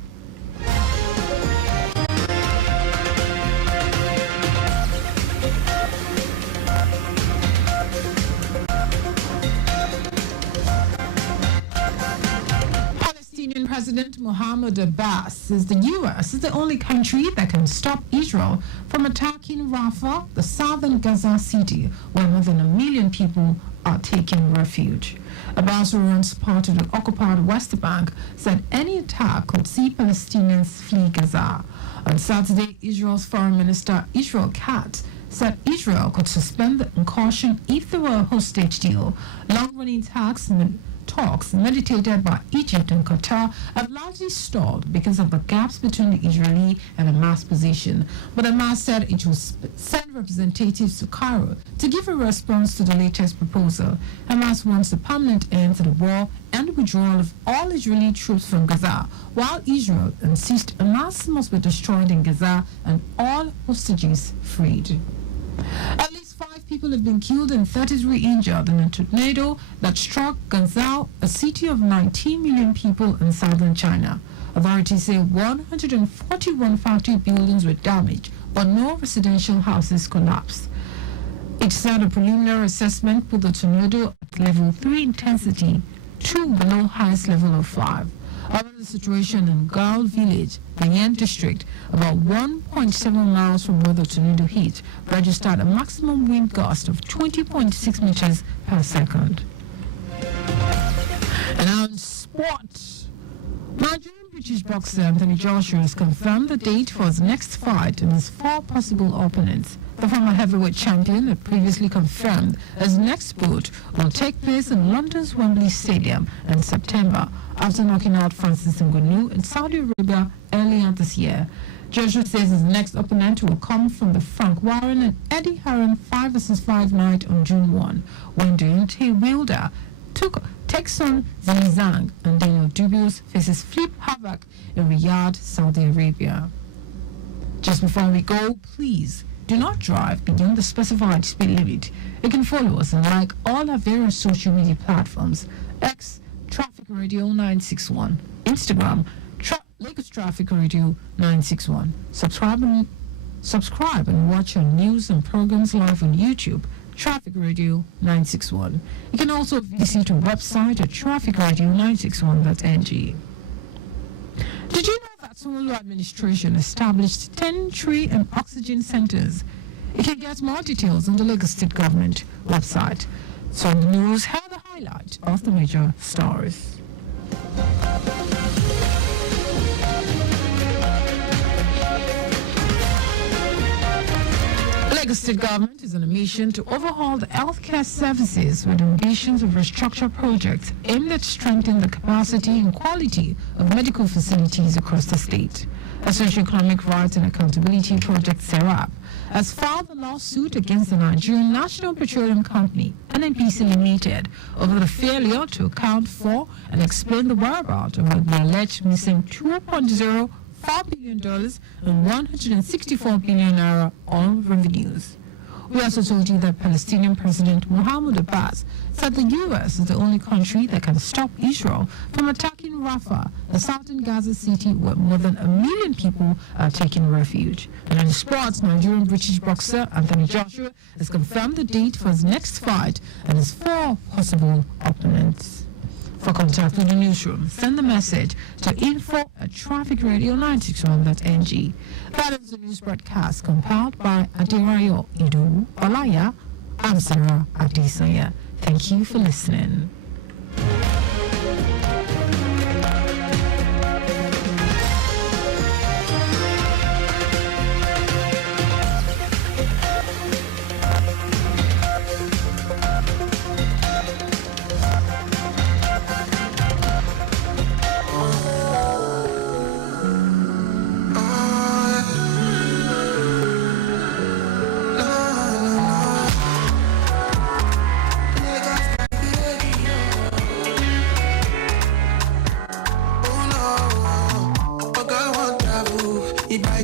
President Mohammed Abbas says the U.S. is the only country that can stop Israel from attacking Rafah, the southern Gaza city, where more than 1 million people are taking refuge. Abbas, who runs part of the occupied West Bank, said any attack could see Palestinians flee Gaza. On Saturday, Israel's Foreign Minister Israel Katz said Israel could suspend the incursion if there were a hostage deal. Long-running talks meditated by Egypt and Qatar have largely stalled because of the gaps between the Israeli and Hamas position. But Hamas said it will send representatives to Cairo to give a response to the latest proposal. Hamas wants a permanent end to the war and withdrawal of all Israeli troops from Gaza, while Israel insists Hamas must be destroyed in Gaza and all hostages freed. At least 5 people have been killed and 33 injured in a tornado that struck Guangzhou, a city of 19 million people in southern China. Authorities say 141 factory buildings were damaged, but no residential houses collapsed. It said a preliminary assessment put the tornado at level 3 intensity, 2 below highest level of 5. However, the situation in Gao village, Bayan district, about 1.7 miles from where the tornado hit, registered a maximum wind gust of 20.6 meters per second. And now in sports, Nigerian British boxer Anthony Joshua has confirmed the date for his next fight and his 4 possible opponents. The former heavyweight champion had previously confirmed his next bout will take place in London's Wembley Stadium in September after knocking out Francis Ngannou in Saudi Arabia earlier this year. Joshua says his next opponent will come from the Frank Warren and Eddie Hearn 5 vs 5 night on June 1, when Deontay Wilder takes on Zhang Zhang and Daniel Dubious faces Flip Havoc in Riyadh, Saudi Arabia. Just before we go, please do not drive beyond the specified speed limit. You can follow us and like all our various social media platforms: X, Traffic Radio 961, Instagram, Lagos Traffic Radio 961. Subscribe and watch our news and programs live on YouTube, Traffic Radio 961. You can also visit our website at trafficradio961.ng. Did you know that Sonolu administration established 10 tree and oxygen centers? You can get more details on the Lagos State Government website. So on the news, here are the highlights of the major stories. Lagos State Government is on a mission to overhaul the healthcare services with ambitions of restructure projects aimed at strengthening the capacity and quality of medical facilities across the state. A Socio-Economic Rights and Accountability Project, Sarah, has filed a lawsuit against the Nigerian National Petroleum Company, NNPC Limited, over the failure to account for and explain the whereabouts of the alleged missing $2.04 billion and 164 billion naira on revenues. We also told you that Palestinian President Mahmoud Abbas said the U.S. is the only country that can stop Israel from attacking Rafah, the southern Gaza city where more than 1 million people are taking refuge. And in sports, Nigerian British boxer Anthony Joshua has confirmed the date for his next fight and his 4 possible opponents. For contact with the newsroom, send the message to info@trafficradio961.ng. That is the news broadcast compiled by Adirayo Idu Olaya. I'm Sarah Adesanya. Thank you for listening.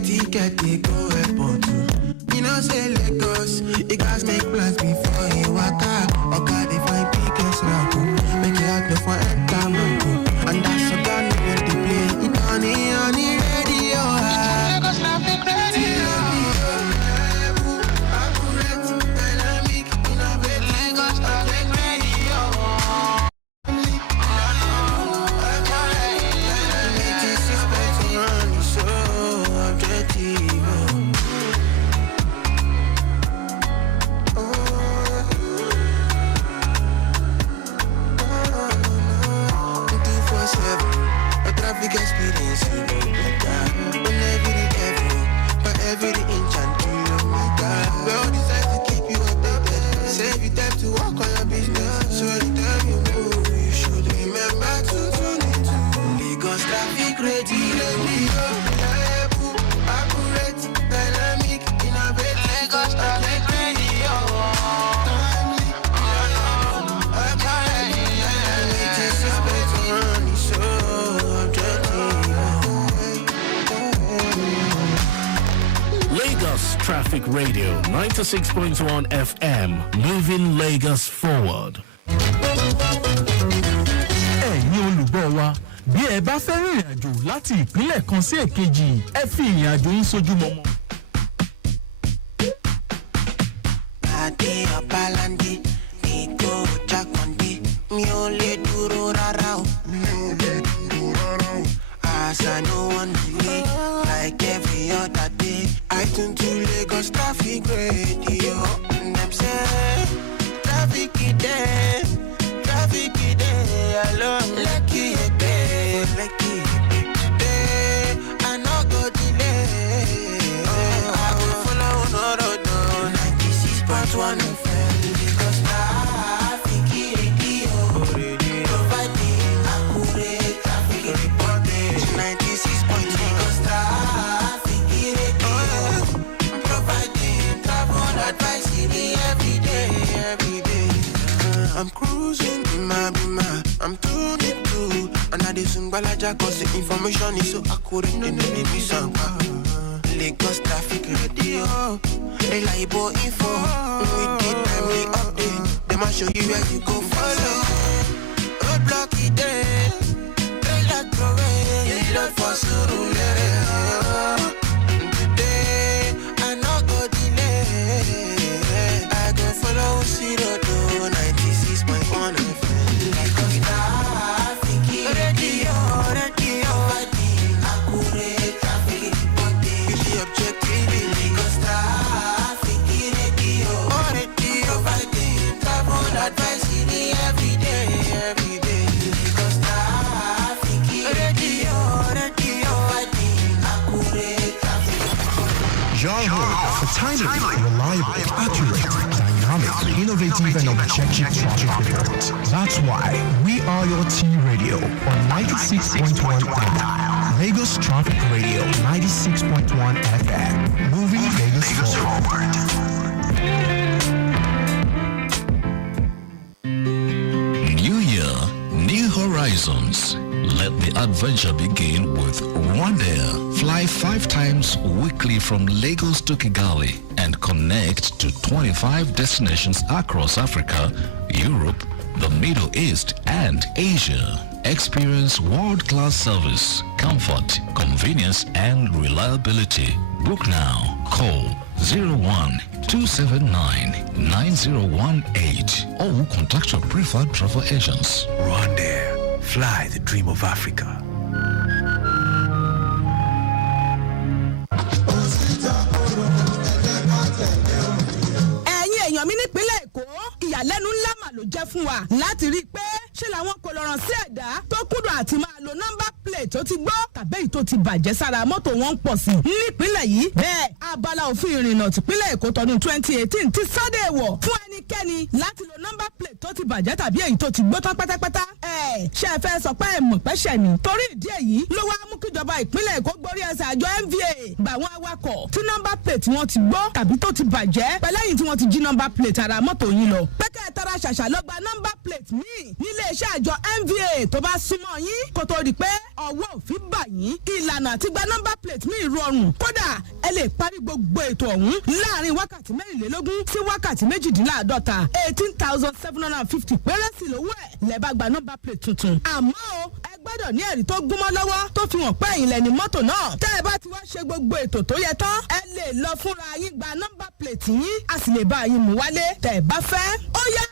Ticket they go airport too. You know say Lagos, you guys make plans before you walk out. Okay, they find tickets now too. Make it out for end time too. And that's a gun when they play. It on the radio. Lagos traffic radio. Accurate, dynamic, innovative. Lagos traffic radio. Experience you know better. When every devil, but every inch and kilometer. We all decide to keep you updated. Save you time to work on your business. So anytime you move, you should remember to tune into Lagos traffic radio. Reliable, accurate, dynamic, innovative. Lagos traffic radio. Timely, Lagos Traffic Radio 96.1 FM, moving Lagos forward. Ẹ̀yin olùgbọ́ wa, bí ẹ bá fẹ́ rìnrìn àjò láti ìpínlẹ̀ kan sí èkejì, ẹ fi ìrìn àjò yín sójú mọ́mọ́. Adé Ọbalande, Ètò Jákàndé, mi ò lè dúró rárá o. As I know one day, like every other day, I tune to Lagos Traffic Radio. And them say, traffic is there, alone. Lucky a day, I no go delay. I will follow no road, 96.1 FM, Lagos Traffic Radio. Providing accurate traffic reporting. 96.1 Lagos Traffic Radio. Providing travel advice every day. I'm cruising in my Bima. I'm tuning to. And I do sing balaja cause the information is so accurate. No, be some. Lagos traffic radio. Reliable info. With the timely update. They might show you where you go follow. Roadblock it there. Trailer throw away. Load for Surulere. Today, I no go delay. I go follow Sirodo 96.1 FM. Because traffic radio. Accurate traffic reporting. The objective is Lagos traffic radio. Providing travel advice in every day. Lagos traffic radio. Providing accurate traffic. Your home for timely, reliable, accurate, dynamic, innovative, and objective traffic reports. That's why we are your T Radio on 96.1 FM. Lagos Traffic Radio 96.1 FM. Moving Lagos forward. New year, new horizons. Let the adventure begin with Rwandair. Fly 5 times weekly from Lagos to Kigali and connect to 25 destinations across Africa, Europe, the Middle East, and Asia. Experience world-class service, comfort, convenience, and reliability. Book now. Call 01-279-9018 or contact your preferred travel agents. Rwandair. Fly the dream of Africa. èèyàn mi nípínlẹ̀ Èkó ìyàlẹ́nu ńlá mà ló jẹ́ fún wa láti rí i pé ṣé làwọn kò lọ́rọ̀ sí ẹ̀dá tó kúndùn àti máa lo nọ́mbà plate tó ti gbọ́ tàbí èyí tó ti bàjẹ́ sára mọ́tò wọn ń pọ̀ sí i nípínlẹ̀ yìí bẹ́ẹ̀ abala òfin ìrìnnà tìpínlẹ̀ Èkó tọdún 2018 ti sọ́dẹ̀ èèwọ̀ fún ẹnikẹ́ni láti lo nọ́mbà plate tó ti bàjẹ́ tàbí èyí tó ti gbó tán pátápátá ṣé ẹ fẹ́ sọ pé ẹ mọ̀ pẹ́ṣẹ̀ ni torí ìdí èyí ló wá mú kíjọba ìpínlẹ̀ Èkó gborí ẹsẹ̀ àjọ MVA gbà wọn awakọ̀ tí nọ́mbà plate wọn ti gbó tàbí tó ti bàjẹ́ pẹ̀lẹ́yìn tí wọ́n ti jí nọ́mbà plate ara mọ́tò yín lọ pẹ́kẹ́ tara ṣàṣà lọ gba nọ́mbà plate míì nílé iṣẹ́ àjọ MVA tó bá súnmọ́ yín kó tó di pé ọwọ́ òfin bà yín ìlànà àti gba nọ́mbà plate míì rọrùn kódà ẹ lè parí gbogbo ètò ọ̀hún láàrin wákàtí mẹ́rìnlélógún sí wákàtí méjìdínláàdọ́ta 18,750 péré sí lówó ẹ̀ lẹ́ bá gba nọ́mbà plate tuntun àmọ́ o ẹ gbọ́dọ̀ ní ẹ̀rí tó gúnmọ́ lọ́wọ́ tó fi hàn pé ẹ̀yin lẹ́ni mọ́tò náà tẹ́ ẹ bá ti wá ṣe gbogbo ètò tó yẹ tán ẹ lè lọ fúnra yín gba nọ́mbà plate yín a sì lè bá yín mú wálé tẹ́ ẹ bá fẹ́ ó yá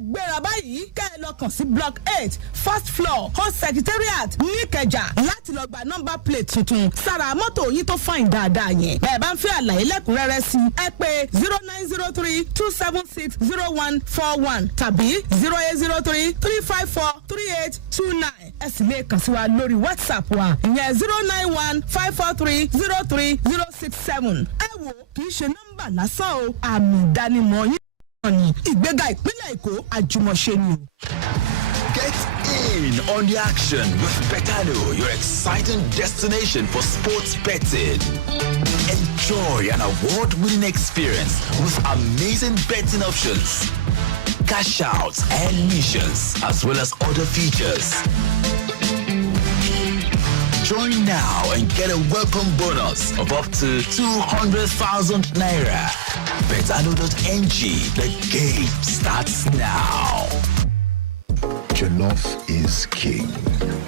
gbéra báyìí kẹ́ ẹ lọ kàn sí block 8 first floor host secretariat níkẹjà láti lọ gba nọ́mbà plate tuntun sára mọ́tò yín tó fàìn dáadáa yẹn bẹ́ẹ̀ bá ń fẹ́ àlàyé lẹ́kùnrẹ́rẹ́ sí ẹ pé 0903-276-0141 tàbí 0803-354-3829 ẹ sì lè kàn sí wa lórí WhatsApp wa ìyẹn 091-543-03067 ẹ wò kì í ṣe nọ́mbà lásán o àmì ìdánimọ̀ yín ìgbéga ìpínlẹ̀ Èkó àjùmọ̀ṣe ni. Get in on the action with Betano, your exciting destination for sports betting. Enjoy an award-winning experience with amazing betting options, cash outs and missions, as well as other features. Join now and get a welcome bonus of up to 200,000 Naira. Betano.ng, the game starts now. Jollof is king,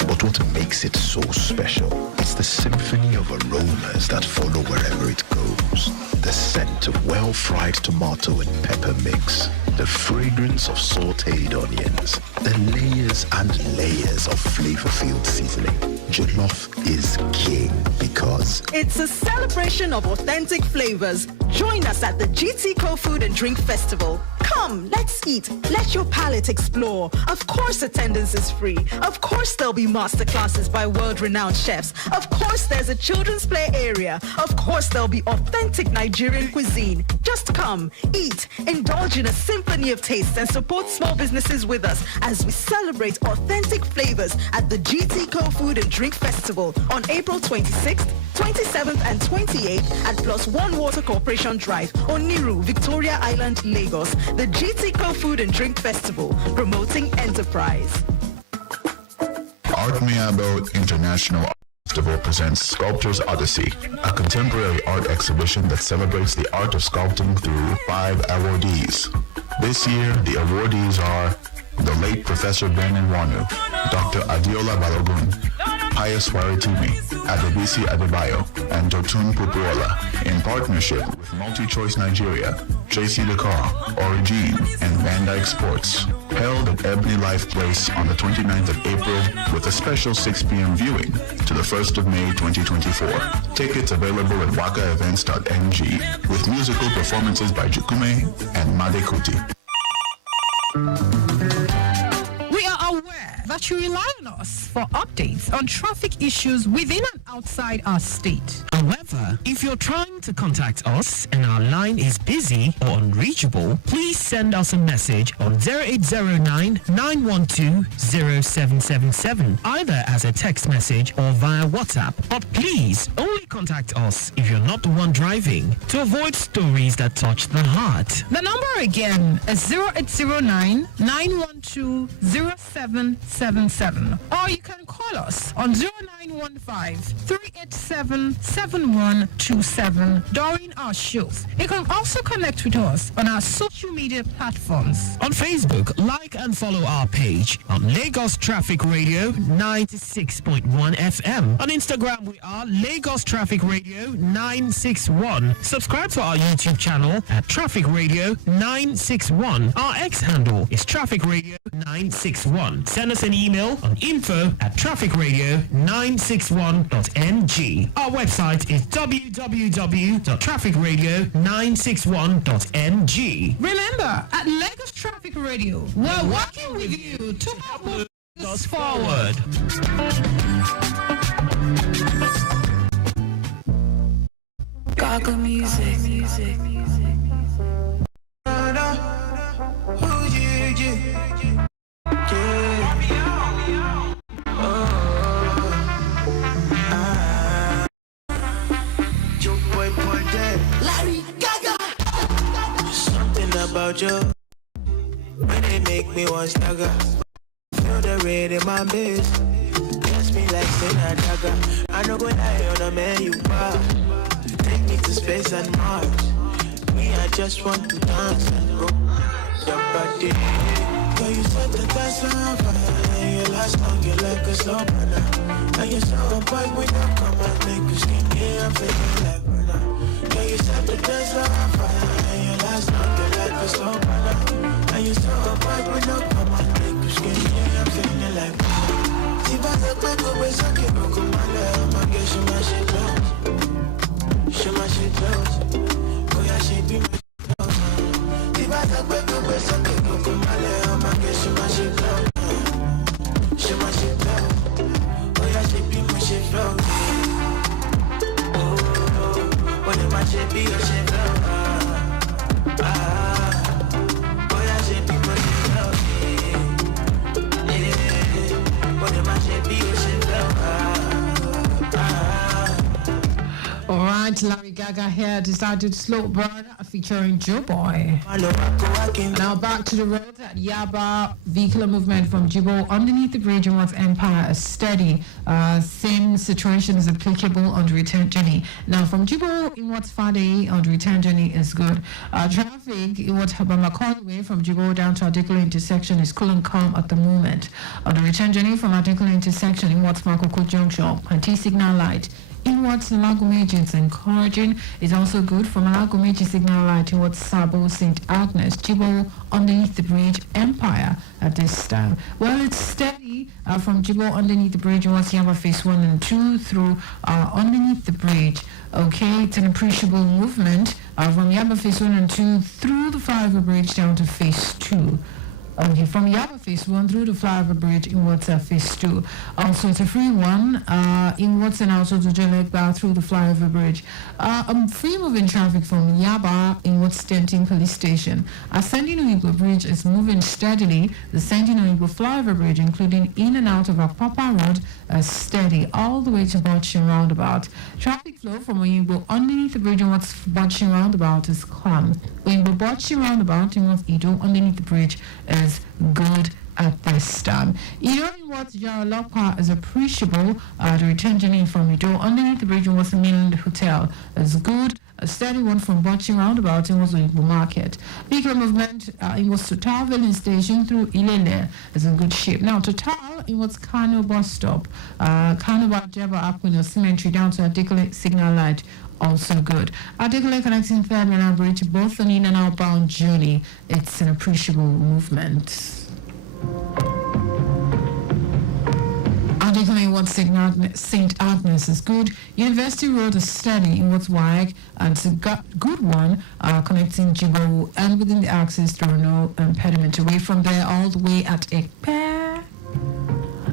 but what makes it so special? It's the symphony of aromas that follow wherever it goes. The scent of well-fried tomato and pepper mix, the fragrance of sautéed onions, the layers and layers of flavor-filled seasoning. Jollof is king because it's a celebration of authentic flavors. Join us at the GTCO Food and Drink Festival. Come, let's eat. Let your palate explore. Of course, attendance is free. Of course, there'll be masterclasses by world-renowned chefs. Of course, there's a children's play area. Of course, there'll be authentic Nigerian cuisine. Just come, eat, indulge in a symphony of tastes, and support small businesses with us as we celebrate authentic flavors at the GTCO Food and Drink Festival on April 26th, 27th, and 28th at Plus One Water Corporation Drive, Oniru, Victoria Island, Lagos. The GTCO Food and Drink Festival, promoting enterprise. Art Miabo International Festival presents Sculptors Odyssey, a contemporary art exhibition that celebrates the art of sculpting through 5 awardees. This year, the awardees are the late Professor Ben Nwanu, Dr. Adiola Balogun, Pius Waritimi, Adebisi Adebayo, and Dotun Pupuola, in partnership with Multi-Choice Nigeria, JC Dakar, Origin, and Van Dyke Sports. Held at Ebony Life Place on the 29th of April with a special 6 p.m. viewing to the 1st of May 2024. Tickets available at wakaevents.ng with musical performances by Jukume and Made Kuti. We are aware that you rely on us for updates on traffic issues within and outside our state. However, if you're trying to contact us and our line is busy or unreachable, please send us a message on 0809-912-0777, either as a text message or via WhatsApp. But please only contact us if you're not the one driving, to avoid stories that touch the heart. The number again is 0809-912-0777, or you can call us on 0915-387-7127 during our shows. You can also connect with us on our social media platforms. On Facebook, like and follow our page on Lagos Traffic Radio 96.1 FM. On Instagram, we are Lagos Traffic Radio 961. Subscribe to our YouTube channel at Traffic Radio 961. Our X handle is Traffic Radio 961. Send us an email on info@trafficradio961.ng. Our website is www.trafficradio961.ng. Remember, at Lagos Traffic Radio, we're working with you to help move us forward. Gaga music. Larry Gaga. Something about you when they make me want stagger. Feel the rain in my base. Bless me like Sarah Adesanya. I no go lie on a man you are. Take me to space and Mars. Me, I just want to dance and rock your body. Girl, you set the dance on fire. And you last long, you like a slow burner. And you're so bright when you come and make you skin. Yeah, I'm feeling like burner. Girl, you set the dance on fire. And you last long, you like a slow burner. And you're so bright when you come and make you skin. Yeah, I'm feeling like burner. Si vas a tocar, pues a que no como la ama que she my shit close. She my shit close. Go ya she be my shit close. Si vas a tocar, pues a que no como la ama que she my shit close. She my shit close. Go ya she be my shit close. Oh, when it my shit be your shit close. Go ya she be my shit close. Alright, Larry Gaga here decided Slow Burn featuring Joe Boy. Now back to the road at Yaba. Vehicular movement from Jibo underneath the bridge in What's Empire is steady. Same situation is applicable on the return journey. Now from Jibo in What's Fade on the return journey is good. Traffic in What's Habama Conway from Jibo down to Adikula intersection is cool and calm at the moment. On the return journey from Adikula intersection in What's Makoko Junction, anti-signal light. In what's Malagomeji is encouraging is also good from Malagomeji signal light in what's Sabo St. Agnes, Jibo underneath the bridge, Empire at this time. Well, it's steady from Jibo underneath the bridge in what's Yaba phase 1 and 2 through underneath the bridge. Okay, it's an appreciable movement from Yaba phase 1 and 2 through the flyover bridge down to phase 2. Okay, from Yaba phase 1 through the flyover bridge in what's phase 2. Also, it's a free one in what's and also to Jelekba through the flyover bridge. Free moving traffic from Yaba in what's Stenting police station. Ascending Oigbo bridge is moving steadily. The Sending Oigbo flyover bridge, including in and out of Apapa Road, is steady all the way to Bochin roundabout. Traffic flow from Oigbo underneath the bridge in what's Bochin roundabout is calm. Oigbo Bochin roundabout in what's Ido underneath the bridge is good at this time. You know what your Lokpa is appreciable. The return journey from Ido underneath the bridge was the mainland hotel. It's good. A steady one from Bochy roundabout in was Igbo Market. Bigger movement it was Total Village Station through Ilele is in good shape. Now Total it was Kano bus stop. Kano Jeba Aquino Cemetery down to Articulate Signal Light. Also good. Articulate connecting third and bridge both on in and outbound journey. It's an appreciable movement. Articulate what St. Agnes is good. University Road is steady in what's wide and it's a good one connecting Jibo and within the axis there are no impediment away from there all the way at Ekpe.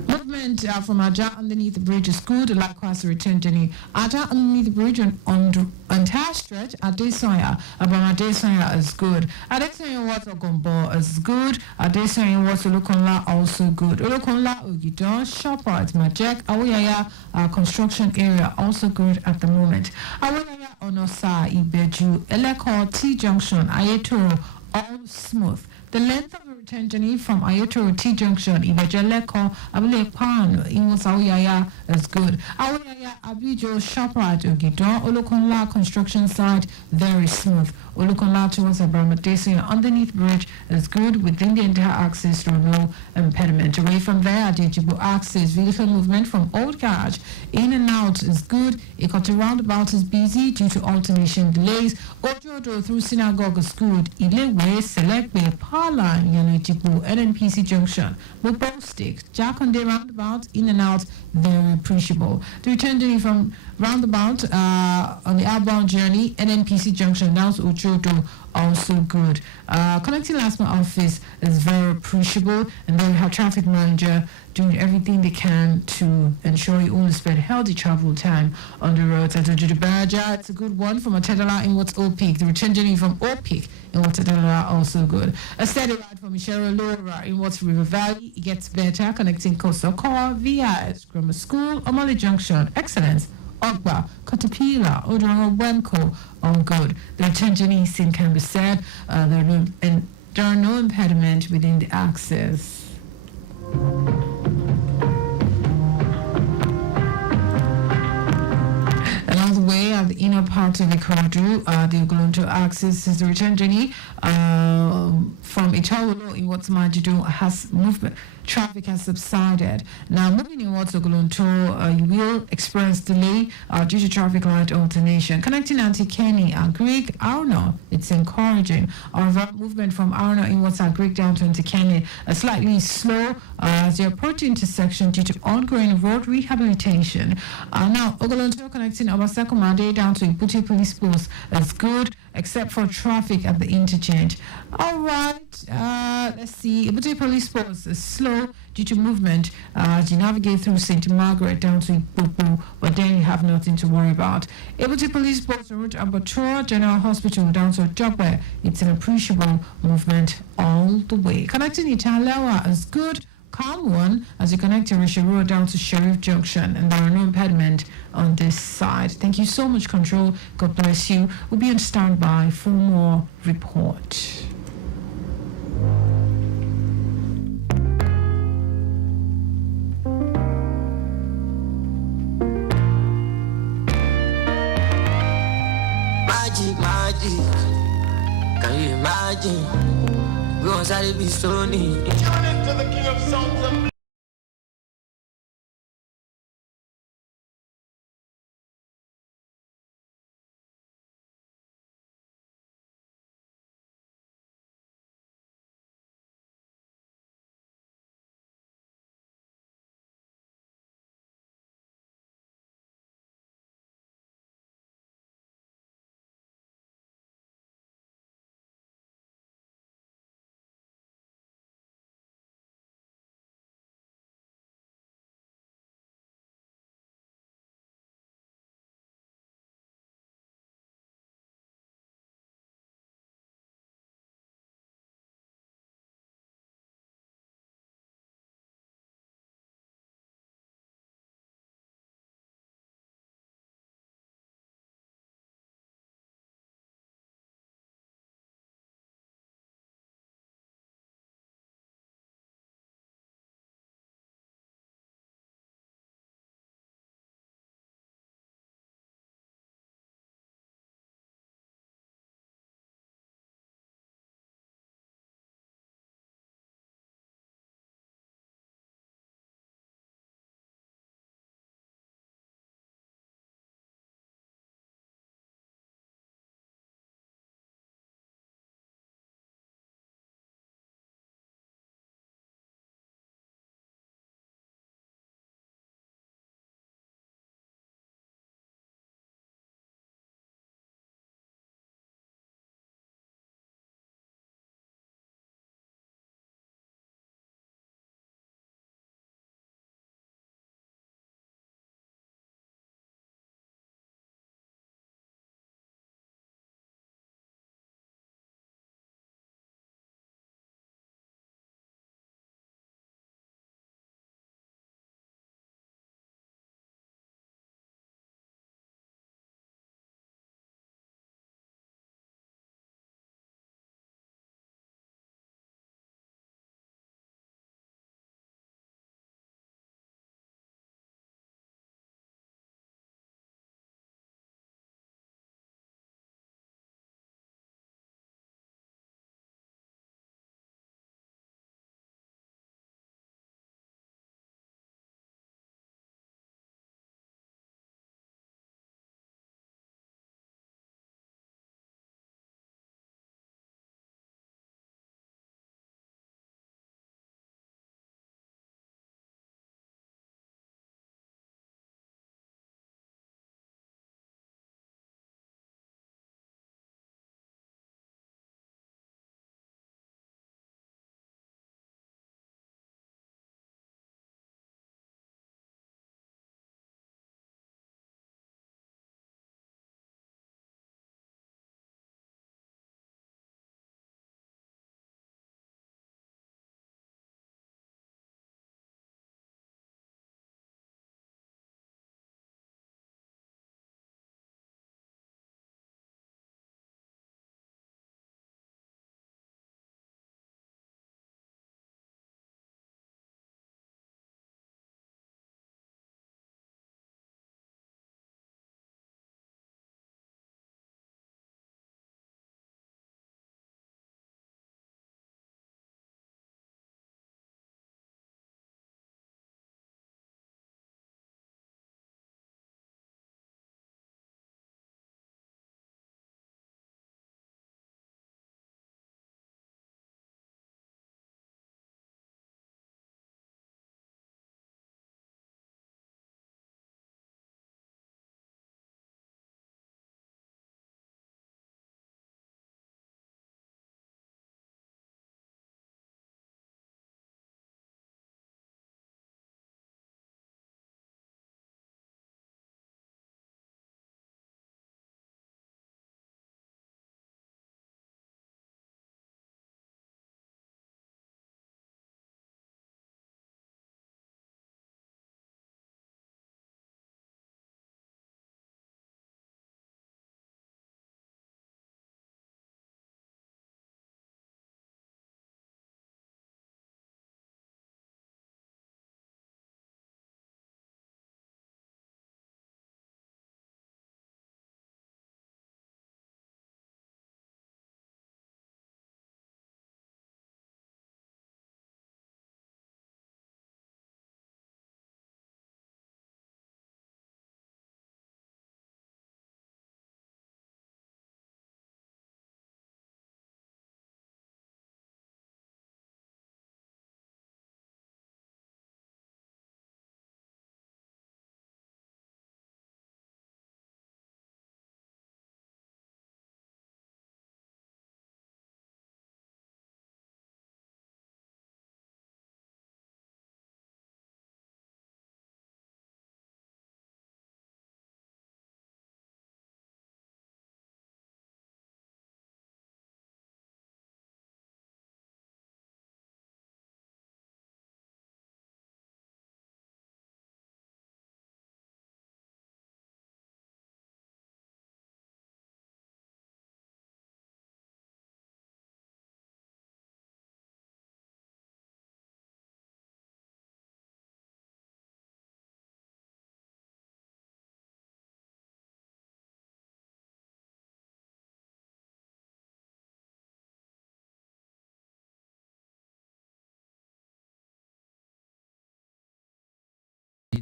Movement from Aja underneath the bridge is good. Likewise, the return journey. Aja underneath the bridge on the entire stretch. Adesanya, Abama Adesanya is good. Adesanya Water Gombo is good. Adesanya Water Ulukonla also good. Ulukonla Ugidon, Shoprite, Majek, Awoyaya construction area also good at the moment. Awoyaya Onosa, Ibeju, Eleko, T Junction, Ayetoro, all smooth. The length of the return journey from Ayotoro T Junction, Ibejaleko, Abule Pan, Inwas Aoyaya is good. Aoyaya, Abijo, Shoprite, Ogidon, Olokonla construction site, very smooth. Olokonla towards Abramadesi underneath bridge is good within the entire axis, there are no impediment. Away from there, Adejibo axis, vehicle movement from Old Garage in and out is good. Ikoti roundabout is busy due to alternation delays. Ojodo through synagogue is good. Ilewe, Selectbe, Pala, Yanajibu, NNPC Junction, Bobo Stick, Jakonde roundabout, in and out, very appreciable. The return journey from roundabout on the outbound journey, NNPC Junction down to Ojodo, also good. Connecting last mile office is very appreciable, and then we have traffic manager doing everything they can to ensure you only spend healthy travel time on the roads. At Ojibaraja, it's a good one from Atedala in what's Peak. The return journey from Peak in what's Atedala also good. A steady ride from Michelle Laura in what's River Valley. It gets better connecting Coastal Core, VIS, Grammar School, Omali Junction, Excellence. Ogba, Caterpillar, Odrongo, Wemco, all good. The return journey scene can be said. There are no impediment within the axis. Along the way, at the inner part of the corridor, the Oglonto axis is the return journey from Itawolo in what's Majido has movement. Traffic has subsided. Now, moving in what's Oglonto, you will experience delay due to traffic light alternation. Connecting Anti-Kenny, Greek, Arno, it's encouraging. Our movement from Arno in what's Greek down to Anti-Kenny slightly slow as you approach the intersection due to ongoing road rehabilitation. Now, Oglonto connecting Obaseko Made down to Ibuti Police Post is good, except for traffic at the interchange. All right, let's see. Ibuti Police Post is slow due to movement as you navigate through St. Margaret down to Ipopo, but then you have nothing to worry about. Ibuti Police Post route Abatura General Hospital down to Jogbe. It's an appreciable movement all the way. Connecting Italewa is good. Calm one as you connect Risha Road down to Sheriff Junction, and there are no impediment on this side. Thank you so much, Control. God bless you. We'll be on standby for more report. Magic, can you imagine? We want to be Sony. Turn into the king of songs.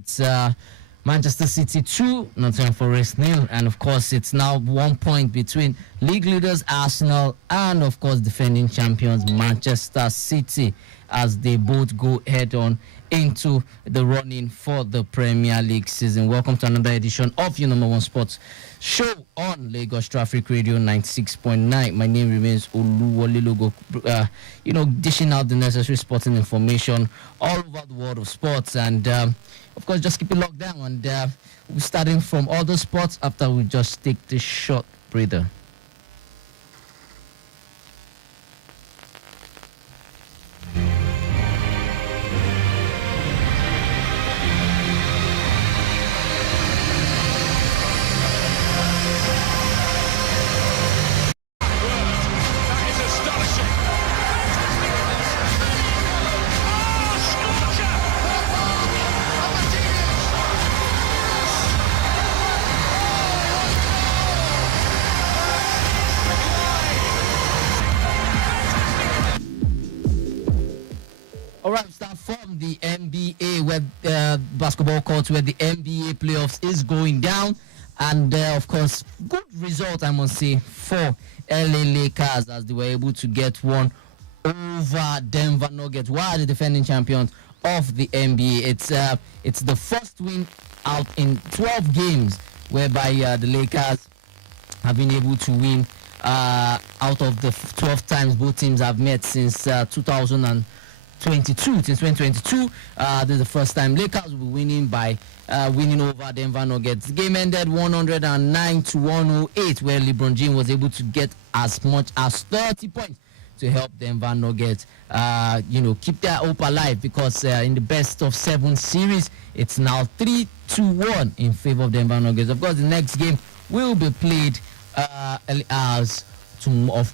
It's Manchester City 2, Nottingham Forest 0, and of course it's now 1 point between league leaders Arsenal and of course defending champions Manchester City as they both go head on into the running for the Premier League season. Welcome to another edition of your number one sports show on Lagos Traffic Radio 96.9. My name remains Oluwole Logo, dishing out the necessary sporting information all over the world of sports, and of course just keep it locked down, and we're starting from all the sports after we just take this short breather. All right, start from the NBA, where basketball courts, where the NBA playoffs is going down, and of course, good result I must say for LA Lakers as they were able to get one over Denver Nuggets, who are the defending champions of the NBA. It's the first win out in 12 games, whereby the Lakers have been able to win out of the 12 times both teams have met since 2022. Since 2022, this is the first time Lakers will be winning by winning over Denver Nuggets. The game ended 109-108, where LeBron James was able to get as much as 30 points to help Denver Nuggets, keep their hope alive, because in the best of 7 series, it's now 3-1 in favor of Denver Nuggets. Of course, the next game will be played early hours of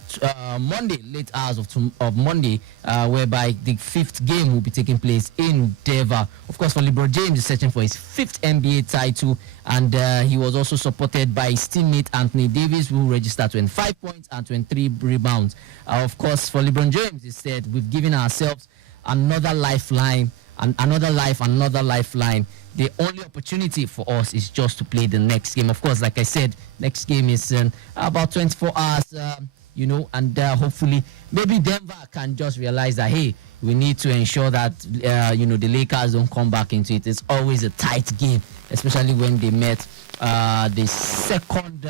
Monday, late hours of Monday, whereby the 5th game will be taking place in Denver. Of course, for LeBron James, is searching for his 5th NBA title, and he was also supported by his teammate Anthony Davis, who registered 25 points and 23 rebounds. Of course, for LeBron James, he said, "We've given ourselves another lifeline, and another lifeline. The only opportunity for us is just to play the next game." Of course, like I said, next game is in about 24 hours, and hopefully maybe Denver can just realize that, hey, we need to ensure that, the Lakers don't come back into it. It's always a tight game, especially when they met the second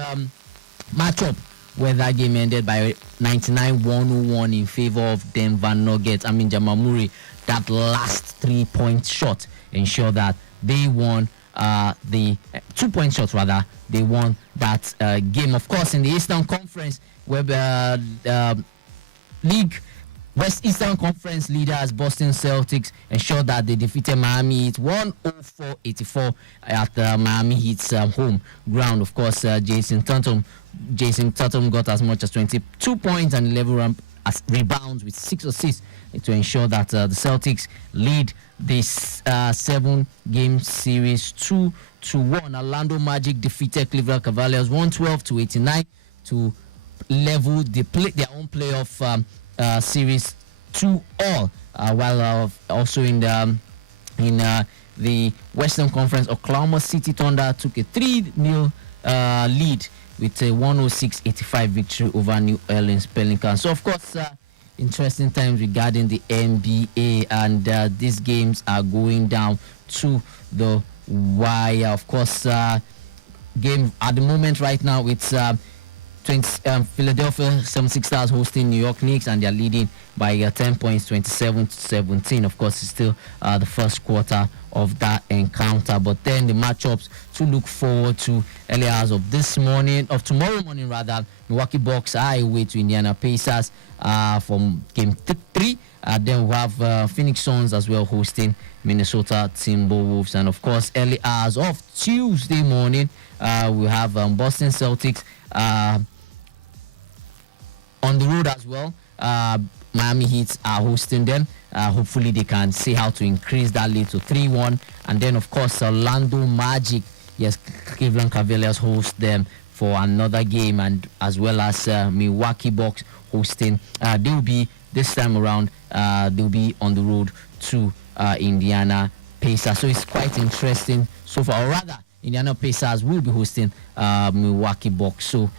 matchup, where that game ended by 99-101 in favor of Denver Nuggets. Jamal Murray, that last 3-point shot ensured that they won the 2-point shot, rather. They won that game. Of course, in the Eastern Conference, where West Eastern Conference leaders Boston Celtics ensured that they defeated Miami Heat 104-84 at Miami Heat's home ground. Of course, Jason Tatum got as much as 22 points and 11 rebounds with 6 assists to ensure that the Celtics lead this 7-game series 2-1. Orlando Magic defeated Cleveland Cavaliers 112-89 to level their own playoff series 2-all. While also in the Western Conference, Oklahoma City Thunder took a 3-0 lead with a 106-85 victory over New Orleans Pelicans. So, of course, interesting times regarding the NBA, and these games are going down to the wire. Of course, game at the moment right now, it's Philadelphia 76ers hosting New York Knicks, and they're leading by 10 points, 27-17. Of course, it's still the first quarter of that encounter, but then the matchups to look forward to early hours of tomorrow morning rather. Milwaukee Bucks are away to Indiana Pacers from game 3. Then we have Phoenix Suns as well hosting Minnesota Timberwolves, and of course early hours of Tuesday morning we have Boston Celtics on the road as well. Miami Heat are hosting them. Hopefully they can see how to increase that lead to 3-1. And then, of course, Orlando Magic, yes, Cleveland Cavaliers host them for another game, and as well as Milwaukee Bucks hosting. They'll be, this time around, they'll be on the road to Indiana Pacers. So it's quite interesting so far. Or rather, Indiana Pacers will be hosting Milwaukee Bucks. So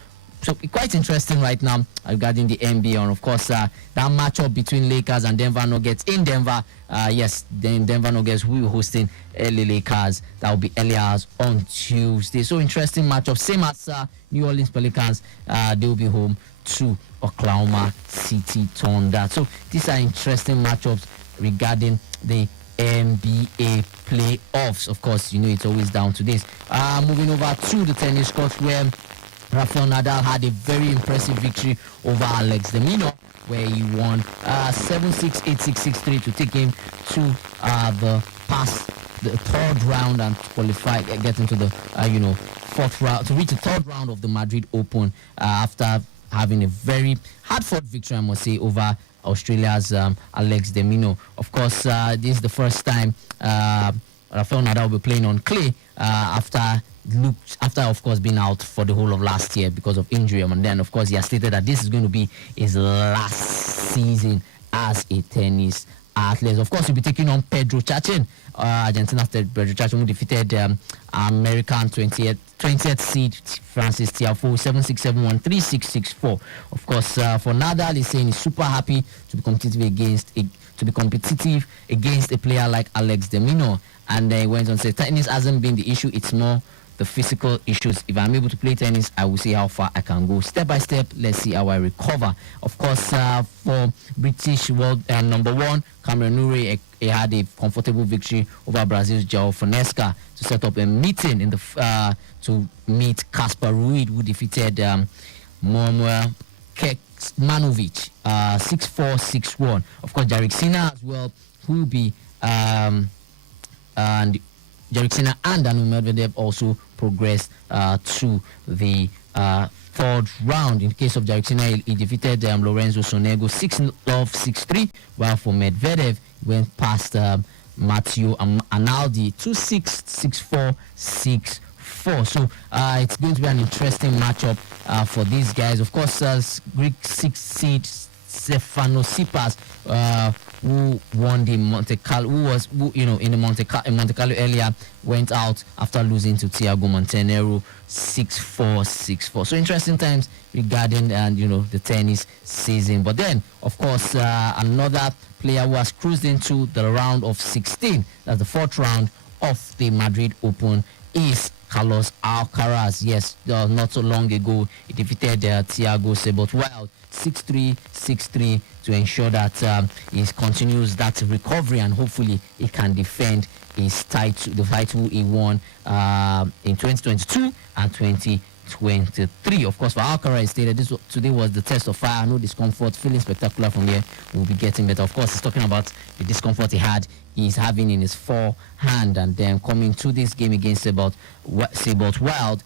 quite interesting right now regarding the NBA. And of course, that matchup between Lakers and Denver Nuggets in Denver. Yes, then Denver Nuggets will be hosting LA Lakers. That will be early hours on Tuesday. So interesting matchup. Same as New Orleans Pelicans. They will be home to Oklahoma City Thunder. So these are interesting matchups regarding the NBA playoffs. Of course, it's always down to this. Moving over to the tennis court where Rafael Nadal had a very impressive victory over Alex de Minaur, where he won 7-6, 8-6, 6-3 to take him to the third round and qualify, get into the fourth round, to reach the third round of the Madrid Open after having a very hard-fought victory, I must say, over Australia's Alex de Minaur. Of course, this is the first time Rafael Nadal will be playing on clay after of course being out for the whole of last year because of injury. And then of course he has stated that this is going to be his last season as a tennis athlete. Of course he'll be taking on Pedro Chachin, Argentina after Pedro Chachin, who defeated American 20th seed Francis Tiafoe 7-6, 7-1, 3-6, 6-4. Of course for Nadal, he's saying he's super happy to be competitive against a player like Alex de Minaur. And he went on to say tennis hasn't been the issue, it's more the physical issues. If I'm able to play tennis, I will see how far I can go. Step by step, let's see how I recover. Of course, for British world number one, Cameron Norrie, he had a comfortable victory over Brazil's João Fonseca to set up a meeting in the to meet Kasper Ruud, who defeated Momir Kecmanovic 6-4, 6-1. Of course, Jannik Sinner as well, who will be and Jannik Sinner and Daniil Medvedev also progressed to the third round. In the case of Jannik Sinner, he defeated Lorenzo Sonego 6-0, 6-3, while for Medvedev, he went past Matteo Analdi 2-6, 6-4, 6-4. So it's going to be an interesting matchup for these guys. Of course, Greek 6th seed Stefanos Tsitsipas, who won the Monte Carlo, in the Monte Carlo earlier, went out after losing to Thiago Monteiro 6-4, 6-4. So interesting times regarding the tennis season. But then, of course, another player who has cruised into the round of 16, that's the fourth round of the Madrid Open, is Carlos Alcaraz. Yes, not so long ago, he defeated Thiago Seyboth-Wild 6-3, 6-3 to ensure that he continues that recovery and hopefully he can defend his title, the title he won in 2022 and 2023. Of course, for Alcaraz, he stated today was the test of fire, no discomfort, feeling spectacular from here, we'll be getting better. Of course, he's talking about the discomfort he's having in his forehand, and then coming to this game against Seyboth-Wild,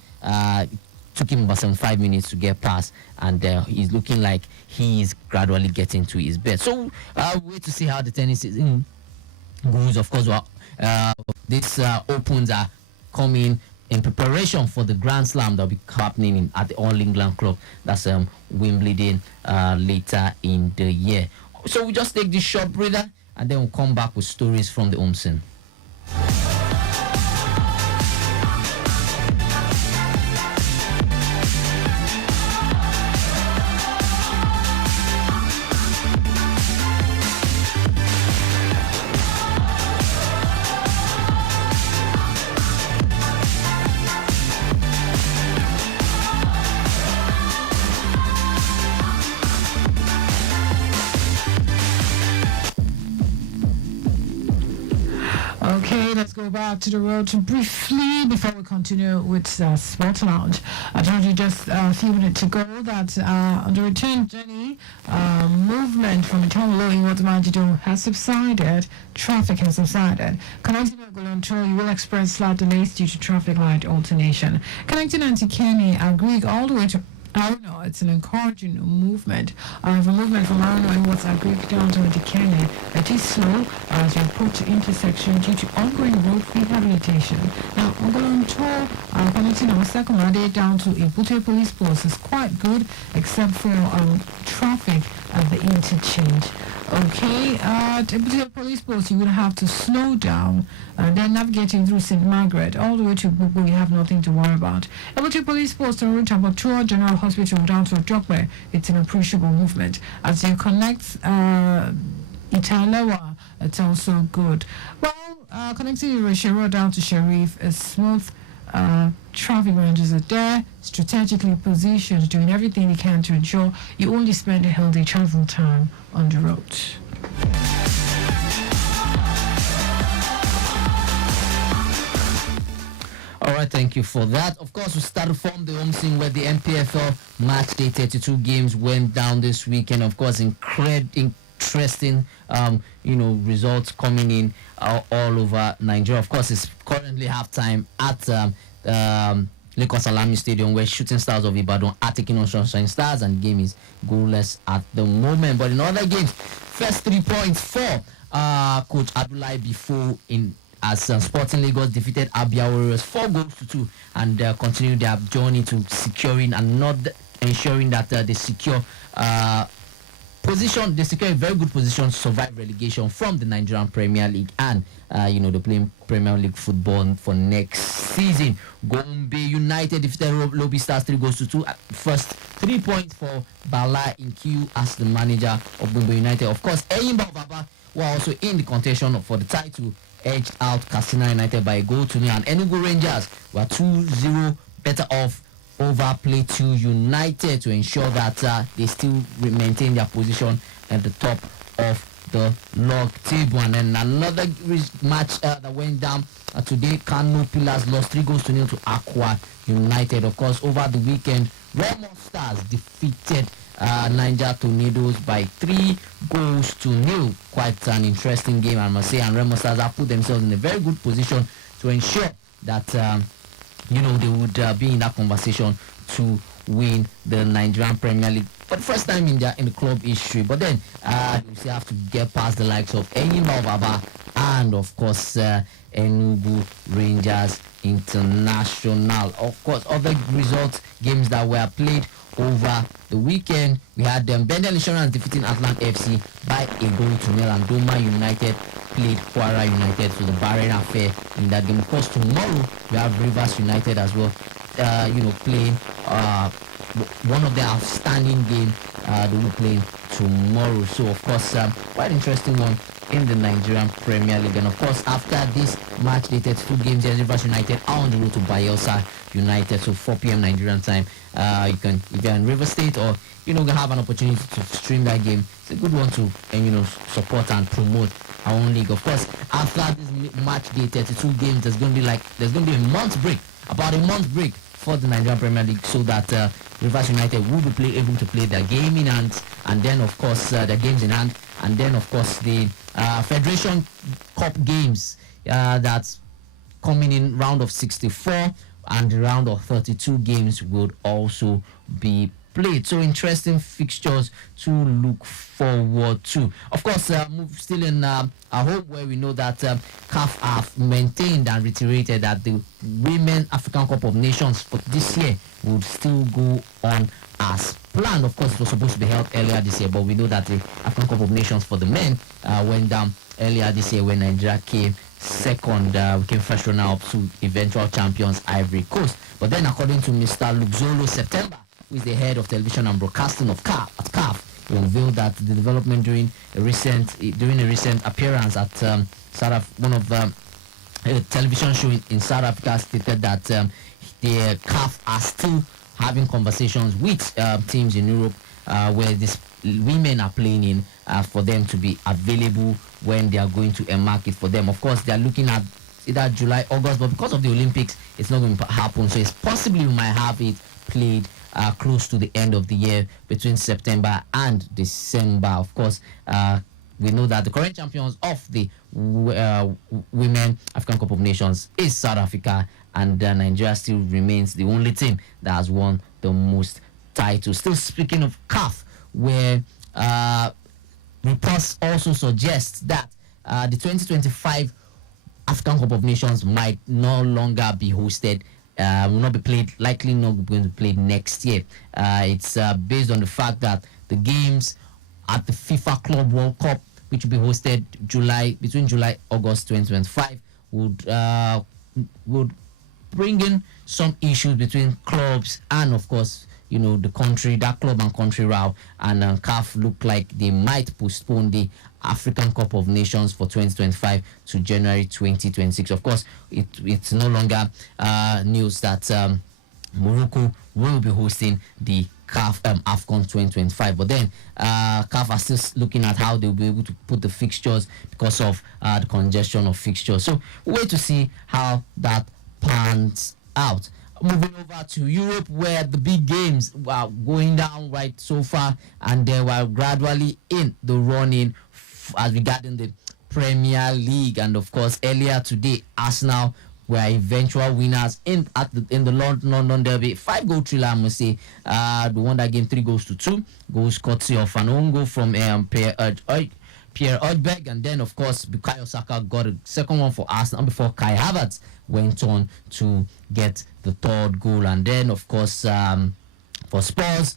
took him about 75 minutes to get past, and he's looking like he's gradually getting to his best. So wait to see how the tennis season goes. Of course, these opens are coming in preparation for the Grand Slam that will be happening at the All England Club. That's Wimbledon later in the year. So we just take this short breather and then we'll come back with stories from the home scene. Okay, let's go back to the road to briefly before we continue with Sports Lounge. I told you just a few minutes ago that on the return journey, movement from Itomolo in Watamanjido has subsided. Traffic has subsided. Connecting Ogolonto, you will experience slight delays due to traffic light alternation. Connecting Antikeni, Agric all the way to Arno, it's an encouraging movement. The movement from Arno and what's Agric down to Antikeni, it is slow as you approach the intersection due to ongoing road rehabilitation. Now, Ogolonto, connecting Osakomade down to Ibute Police Post is quite good, except for traffic at the interchange. Okay, at police post, you would have to slow down and then navigating through St. Margaret all the way to Bubu. You have nothing to worry about. At police post on route about Tua General Hospital down to Jokwe, it's an appreciable movement. As you connect Italewa, it's also good. Well, connecting Reshiro down to Sharif is smooth. Traffic ranges are there, strategically positioned, doing everything they can to ensure you only spend a healthy travel time on the road. All right, thank you for that. Of course, we started from the home scene where the MPFL match day 32 games went down this weekend. Of course, interesting, results coming in all over Nigeria. Of course, it's currently halftime at Lagos Alami Stadium, where Shooting Stars of Ibadan are taking on Sunshine Stars, and the game is goalless at the moment. But in other games, first 3 points for Coach Abdullahi before as Sporting Lagos defeated Abia Warriors 4-2 and continue their journey to securing and not ensuring that they secure position. They secure a very good position to survive relegation from the Nigerian Premier League, and they're playing Premier League football for next season. Gombe United defeated Lobby Stars 3-2. First 3 points for Bala in queue as the manager of Gombe United. Of course, Eyimba Baba were also in the contention for the title, edged out Katsina United by a goal to nil, and Enugu Rangers were 2-0 better off over Plateau United to ensure that they still maintain their position at the top of the log table. And then another match that went down today, Kano Pillars lost 3-0 to Aqua United. Of course, over the weekend, Remo Stars defeated Niger Tornadoes by 3-0. Quite an interesting game, I must say, and Remo Stars have put themselves in a very good position to ensure that they would be in that conversation to win the Nigerian Premier League for the first time in the club history. But then you still have to get past the likes of Eyimba Baba and of course Enugu Rangers International. Of course, other results, games that were played over the weekend, we had Bendel Insurance defeating Atlant FC by a goal to nil, and Doma United played Kwara United to the Bahrain affair in that game. Of course, tomorrow we have Rivers United as well, playing one of their outstanding games they will play tomorrow. So of course, quite interesting one in the Nigerian Premier League. And of course, after this match, they 2 games, Rivers United are on the road to Bayelsa United, so 4 p.m. Nigerian time. If you're in River State, or have an opportunity to stream that game, it's a good one to support and promote our own league. Of course, after this match day 32 games, there's going to be a month break, about a month break for the Nigerian Premier League, so that Rivers United will be able to play their game in hand, and then of course the games in hand, and then of course the Federation Cup games that's coming in round of 64, and the round of 32 games would also be played. So interesting fixtures to look forward to. Of course, still in a home where we know that CAF have maintained and reiterated that the Women African Cup of Nations for this year would still go on as planned. Of course, it was supposed to be held earlier this year, but we know that the African Cup of Nations for the men went down earlier this year when Nigeria came second, came first runner up to eventual champions Ivory Coast. But then, according to Mr. Luxolo September, who is the head of television and broadcasting of CAF, he unveiled that the development during a recent appearance at one of the television show in South Africa stated that the CAF are still having conversations with teams in Europe where these women are playing in for them to be available when they are going to market for them. Of course, they are looking at either July, August, but because of the Olympics, it's not going to happen. So it's possibly we might have it played close to the end of the year, between September and December. Of course, we know that the current champions of the Women African Cup of Nations is South Africa, and Nigeria still remains the only team that has won the most titles. Still speaking of CAF, where reports also suggest that the 2025 African Cup of Nations might no longer be hosted, will not be played, likely not going to be played next year. It's based on the fact that the games at the FIFA Club World Cup, which will be hosted between August 2025, would bring in some issues between clubs and, of course, the country, that club and country row, and CAF look like they might postpone the African Cup of Nations for 2025 to January 2026. Of course, it's no longer news that Morocco will be hosting the CAF AFCON 2025, but then CAF are still looking at how they'll be able to put the fixtures because of the congestion of fixtures. So wait to see how that pans out. Moving over to Europe, where the big games were going down right so far, and they were gradually in the running as regarding the Premier League. And of course, earlier today, Arsenal were eventual winners in the London Derby. 5-goal thriller, I must say. The one that game 3-2 goals courtesy of an own goal from Pierre Odeberg, and then of course Bukayo Saka got a second one for Arsenal before Kai Havertz went on to get the third goal. And then of course for Spurs,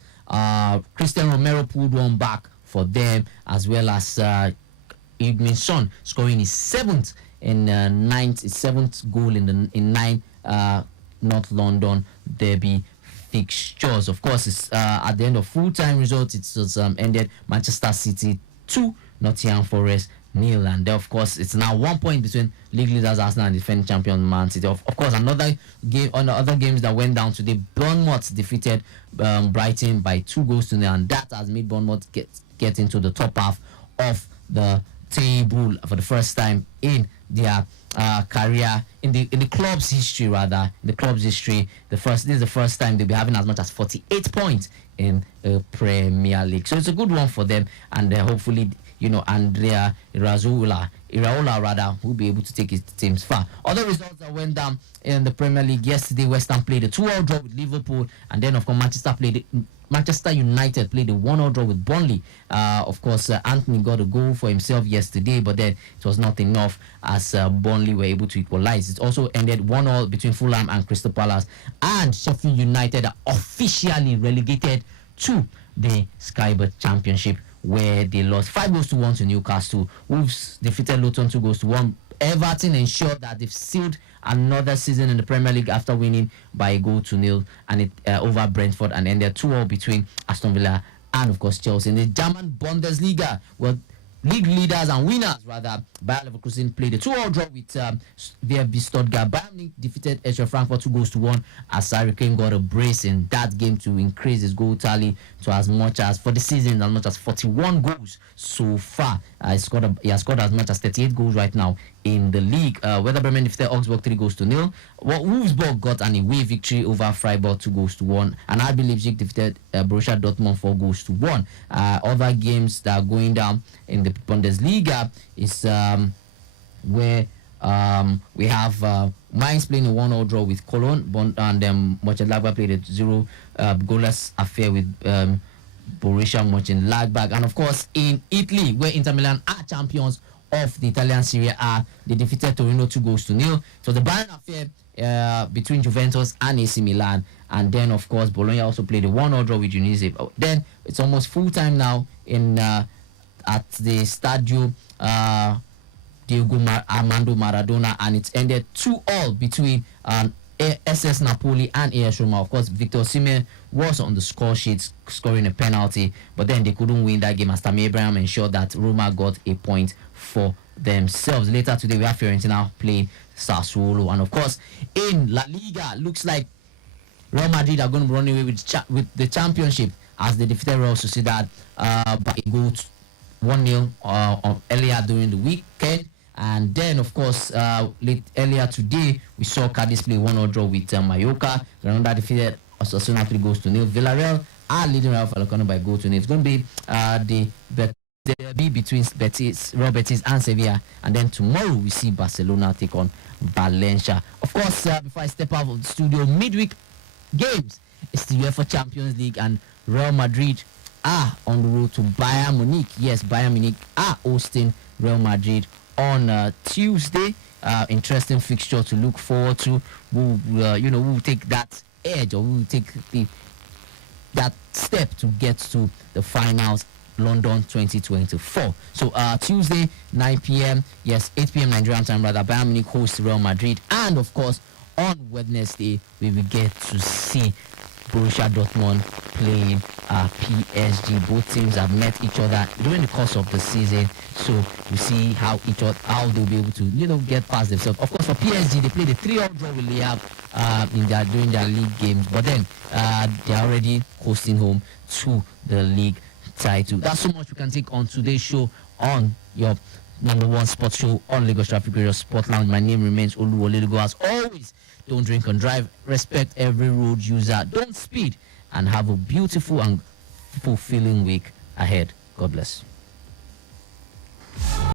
Christian Romero pulled one back for them, as well as Heung-min Son scoring his seventh goal in 9 North London Derby fixtures. Of course, it's at the end of full-time results, it was ended Manchester City 2, Nottingham Forest 0, and of course it's now 1 point between league leaders Arsenal and defending champion Man City. Of course, another game on the other games that went down today, Bournemouth defeated Brighton by 2-0, and that has made Bournemouth get into the top half of the table for the first time in their career, in the club's history rather. In the club's history, this is the first time they'll be having as much as 48 points in the Premier League. So it's a good one for them, and hopefully, Andrea Iraola will be able to take his teams far. Other results that went down in the Premier League yesterday: West Ham played a 2-2 draw with Liverpool, and then of course Manchester United played a 1-1 draw with Burnley. Of course, Anthony got a goal for himself yesterday, but then it was not enough as Burnley were able to equalize. It also ended 1-1 between Fulham and Crystal Palace, and Sheffield United are officially relegated to the Sky Bet Championship, where they lost 5-1 to Newcastle. Wolves defeated Luton 2-1. Everton ensured that they've sealed another season in the Premier League after winning by 1-0 and it over Brentford, and ended 2-2 between Aston Villa and of course Chelsea. In the German Bundesliga, league leaders and winners rather, Bayer Leverkusen played a 2-2 draw with VfB Stuttgart. Bayern Munich defeated Eintracht Frankfurt 2-1 as Harry Kane got a brace in that game to increase his goal tally to as much as, for the season, as much as 41 goals so far. He has scored as much as 38 goals right now in the league. Werder Bremen defeated Augsburg 3-0. Wolfsburg got an away victory over Freiburg 2-1, and RB Leipzig defeated Borussia Dortmund 4-1. Other games that are going down in the Bundesliga is where we have Mainz playing a 1-0 draw with Cologne, and Mönchengladbach played a 0 goalless affair with Borussia Mönchengladbach. And of course, in Italy, where Inter Milan are champions of the Italian Serie A, they defeated Torino 2-0. So the Bayern affair between Juventus and AC Milan, and then of course Bologna also played a 1-0 draw with Udinese. Then it's almost full time now in at the Stadio Diego Armando Maradona, and it's ended 2-2 between SS Napoli and AS Roma. Of course, Victor Osimhen was on the score sheet scoring a penalty, but then they couldn't win that game as Tammy Abraham ensured that Roma got a point for themselves. Later today, we have Fiorentina playing Sassuolo, and of course, in La Liga, looks like Real Madrid are going to run away with the championship as they defeated Real Sociedad by a goal 1-0 earlier during the weekend. And then, of course, earlier today, we saw Cadiz play 1-0 draw with Mallorca. Granada defeated Osasuna 3-0. Villarreal are leading Real Vallecano by 1-0. It's going to be the derby between Real Betis and Sevilla. And then tomorrow, we see Barcelona take on Valencia. Of course, before I step out of the studio, midweek games, it's the UEFA Champions League, and Real Madrid are on the road to Bayern Munich. Yes, Bayern Munich are hosting Real Madrid on Tuesday. Interesting fixture to look forward to. We'll take that edge, or we'll take that step to get to the finals London 2024. So Tuesday 9 p.m. yes 8 p.m. Nigerian time rather, Bayern Munich hosts Real Madrid, and of course on Wednesday we will get to see Borussia Dortmund playing PSG. Both teams have met each other during the course of the season, so we see how they'll be able to get past themselves. Of course, for PSG, they played a 3-0 draw with Le Havre during their league games, but then they're already hosting home to the league title. That's so much we can take on today's show on your number one sports show on Lagos Traffic Radio Sport Lounge. My name remains Oluwolego. As always, don't drink and drive. Respect every road user. Don't speed. And have a beautiful and fulfilling week ahead. God bless.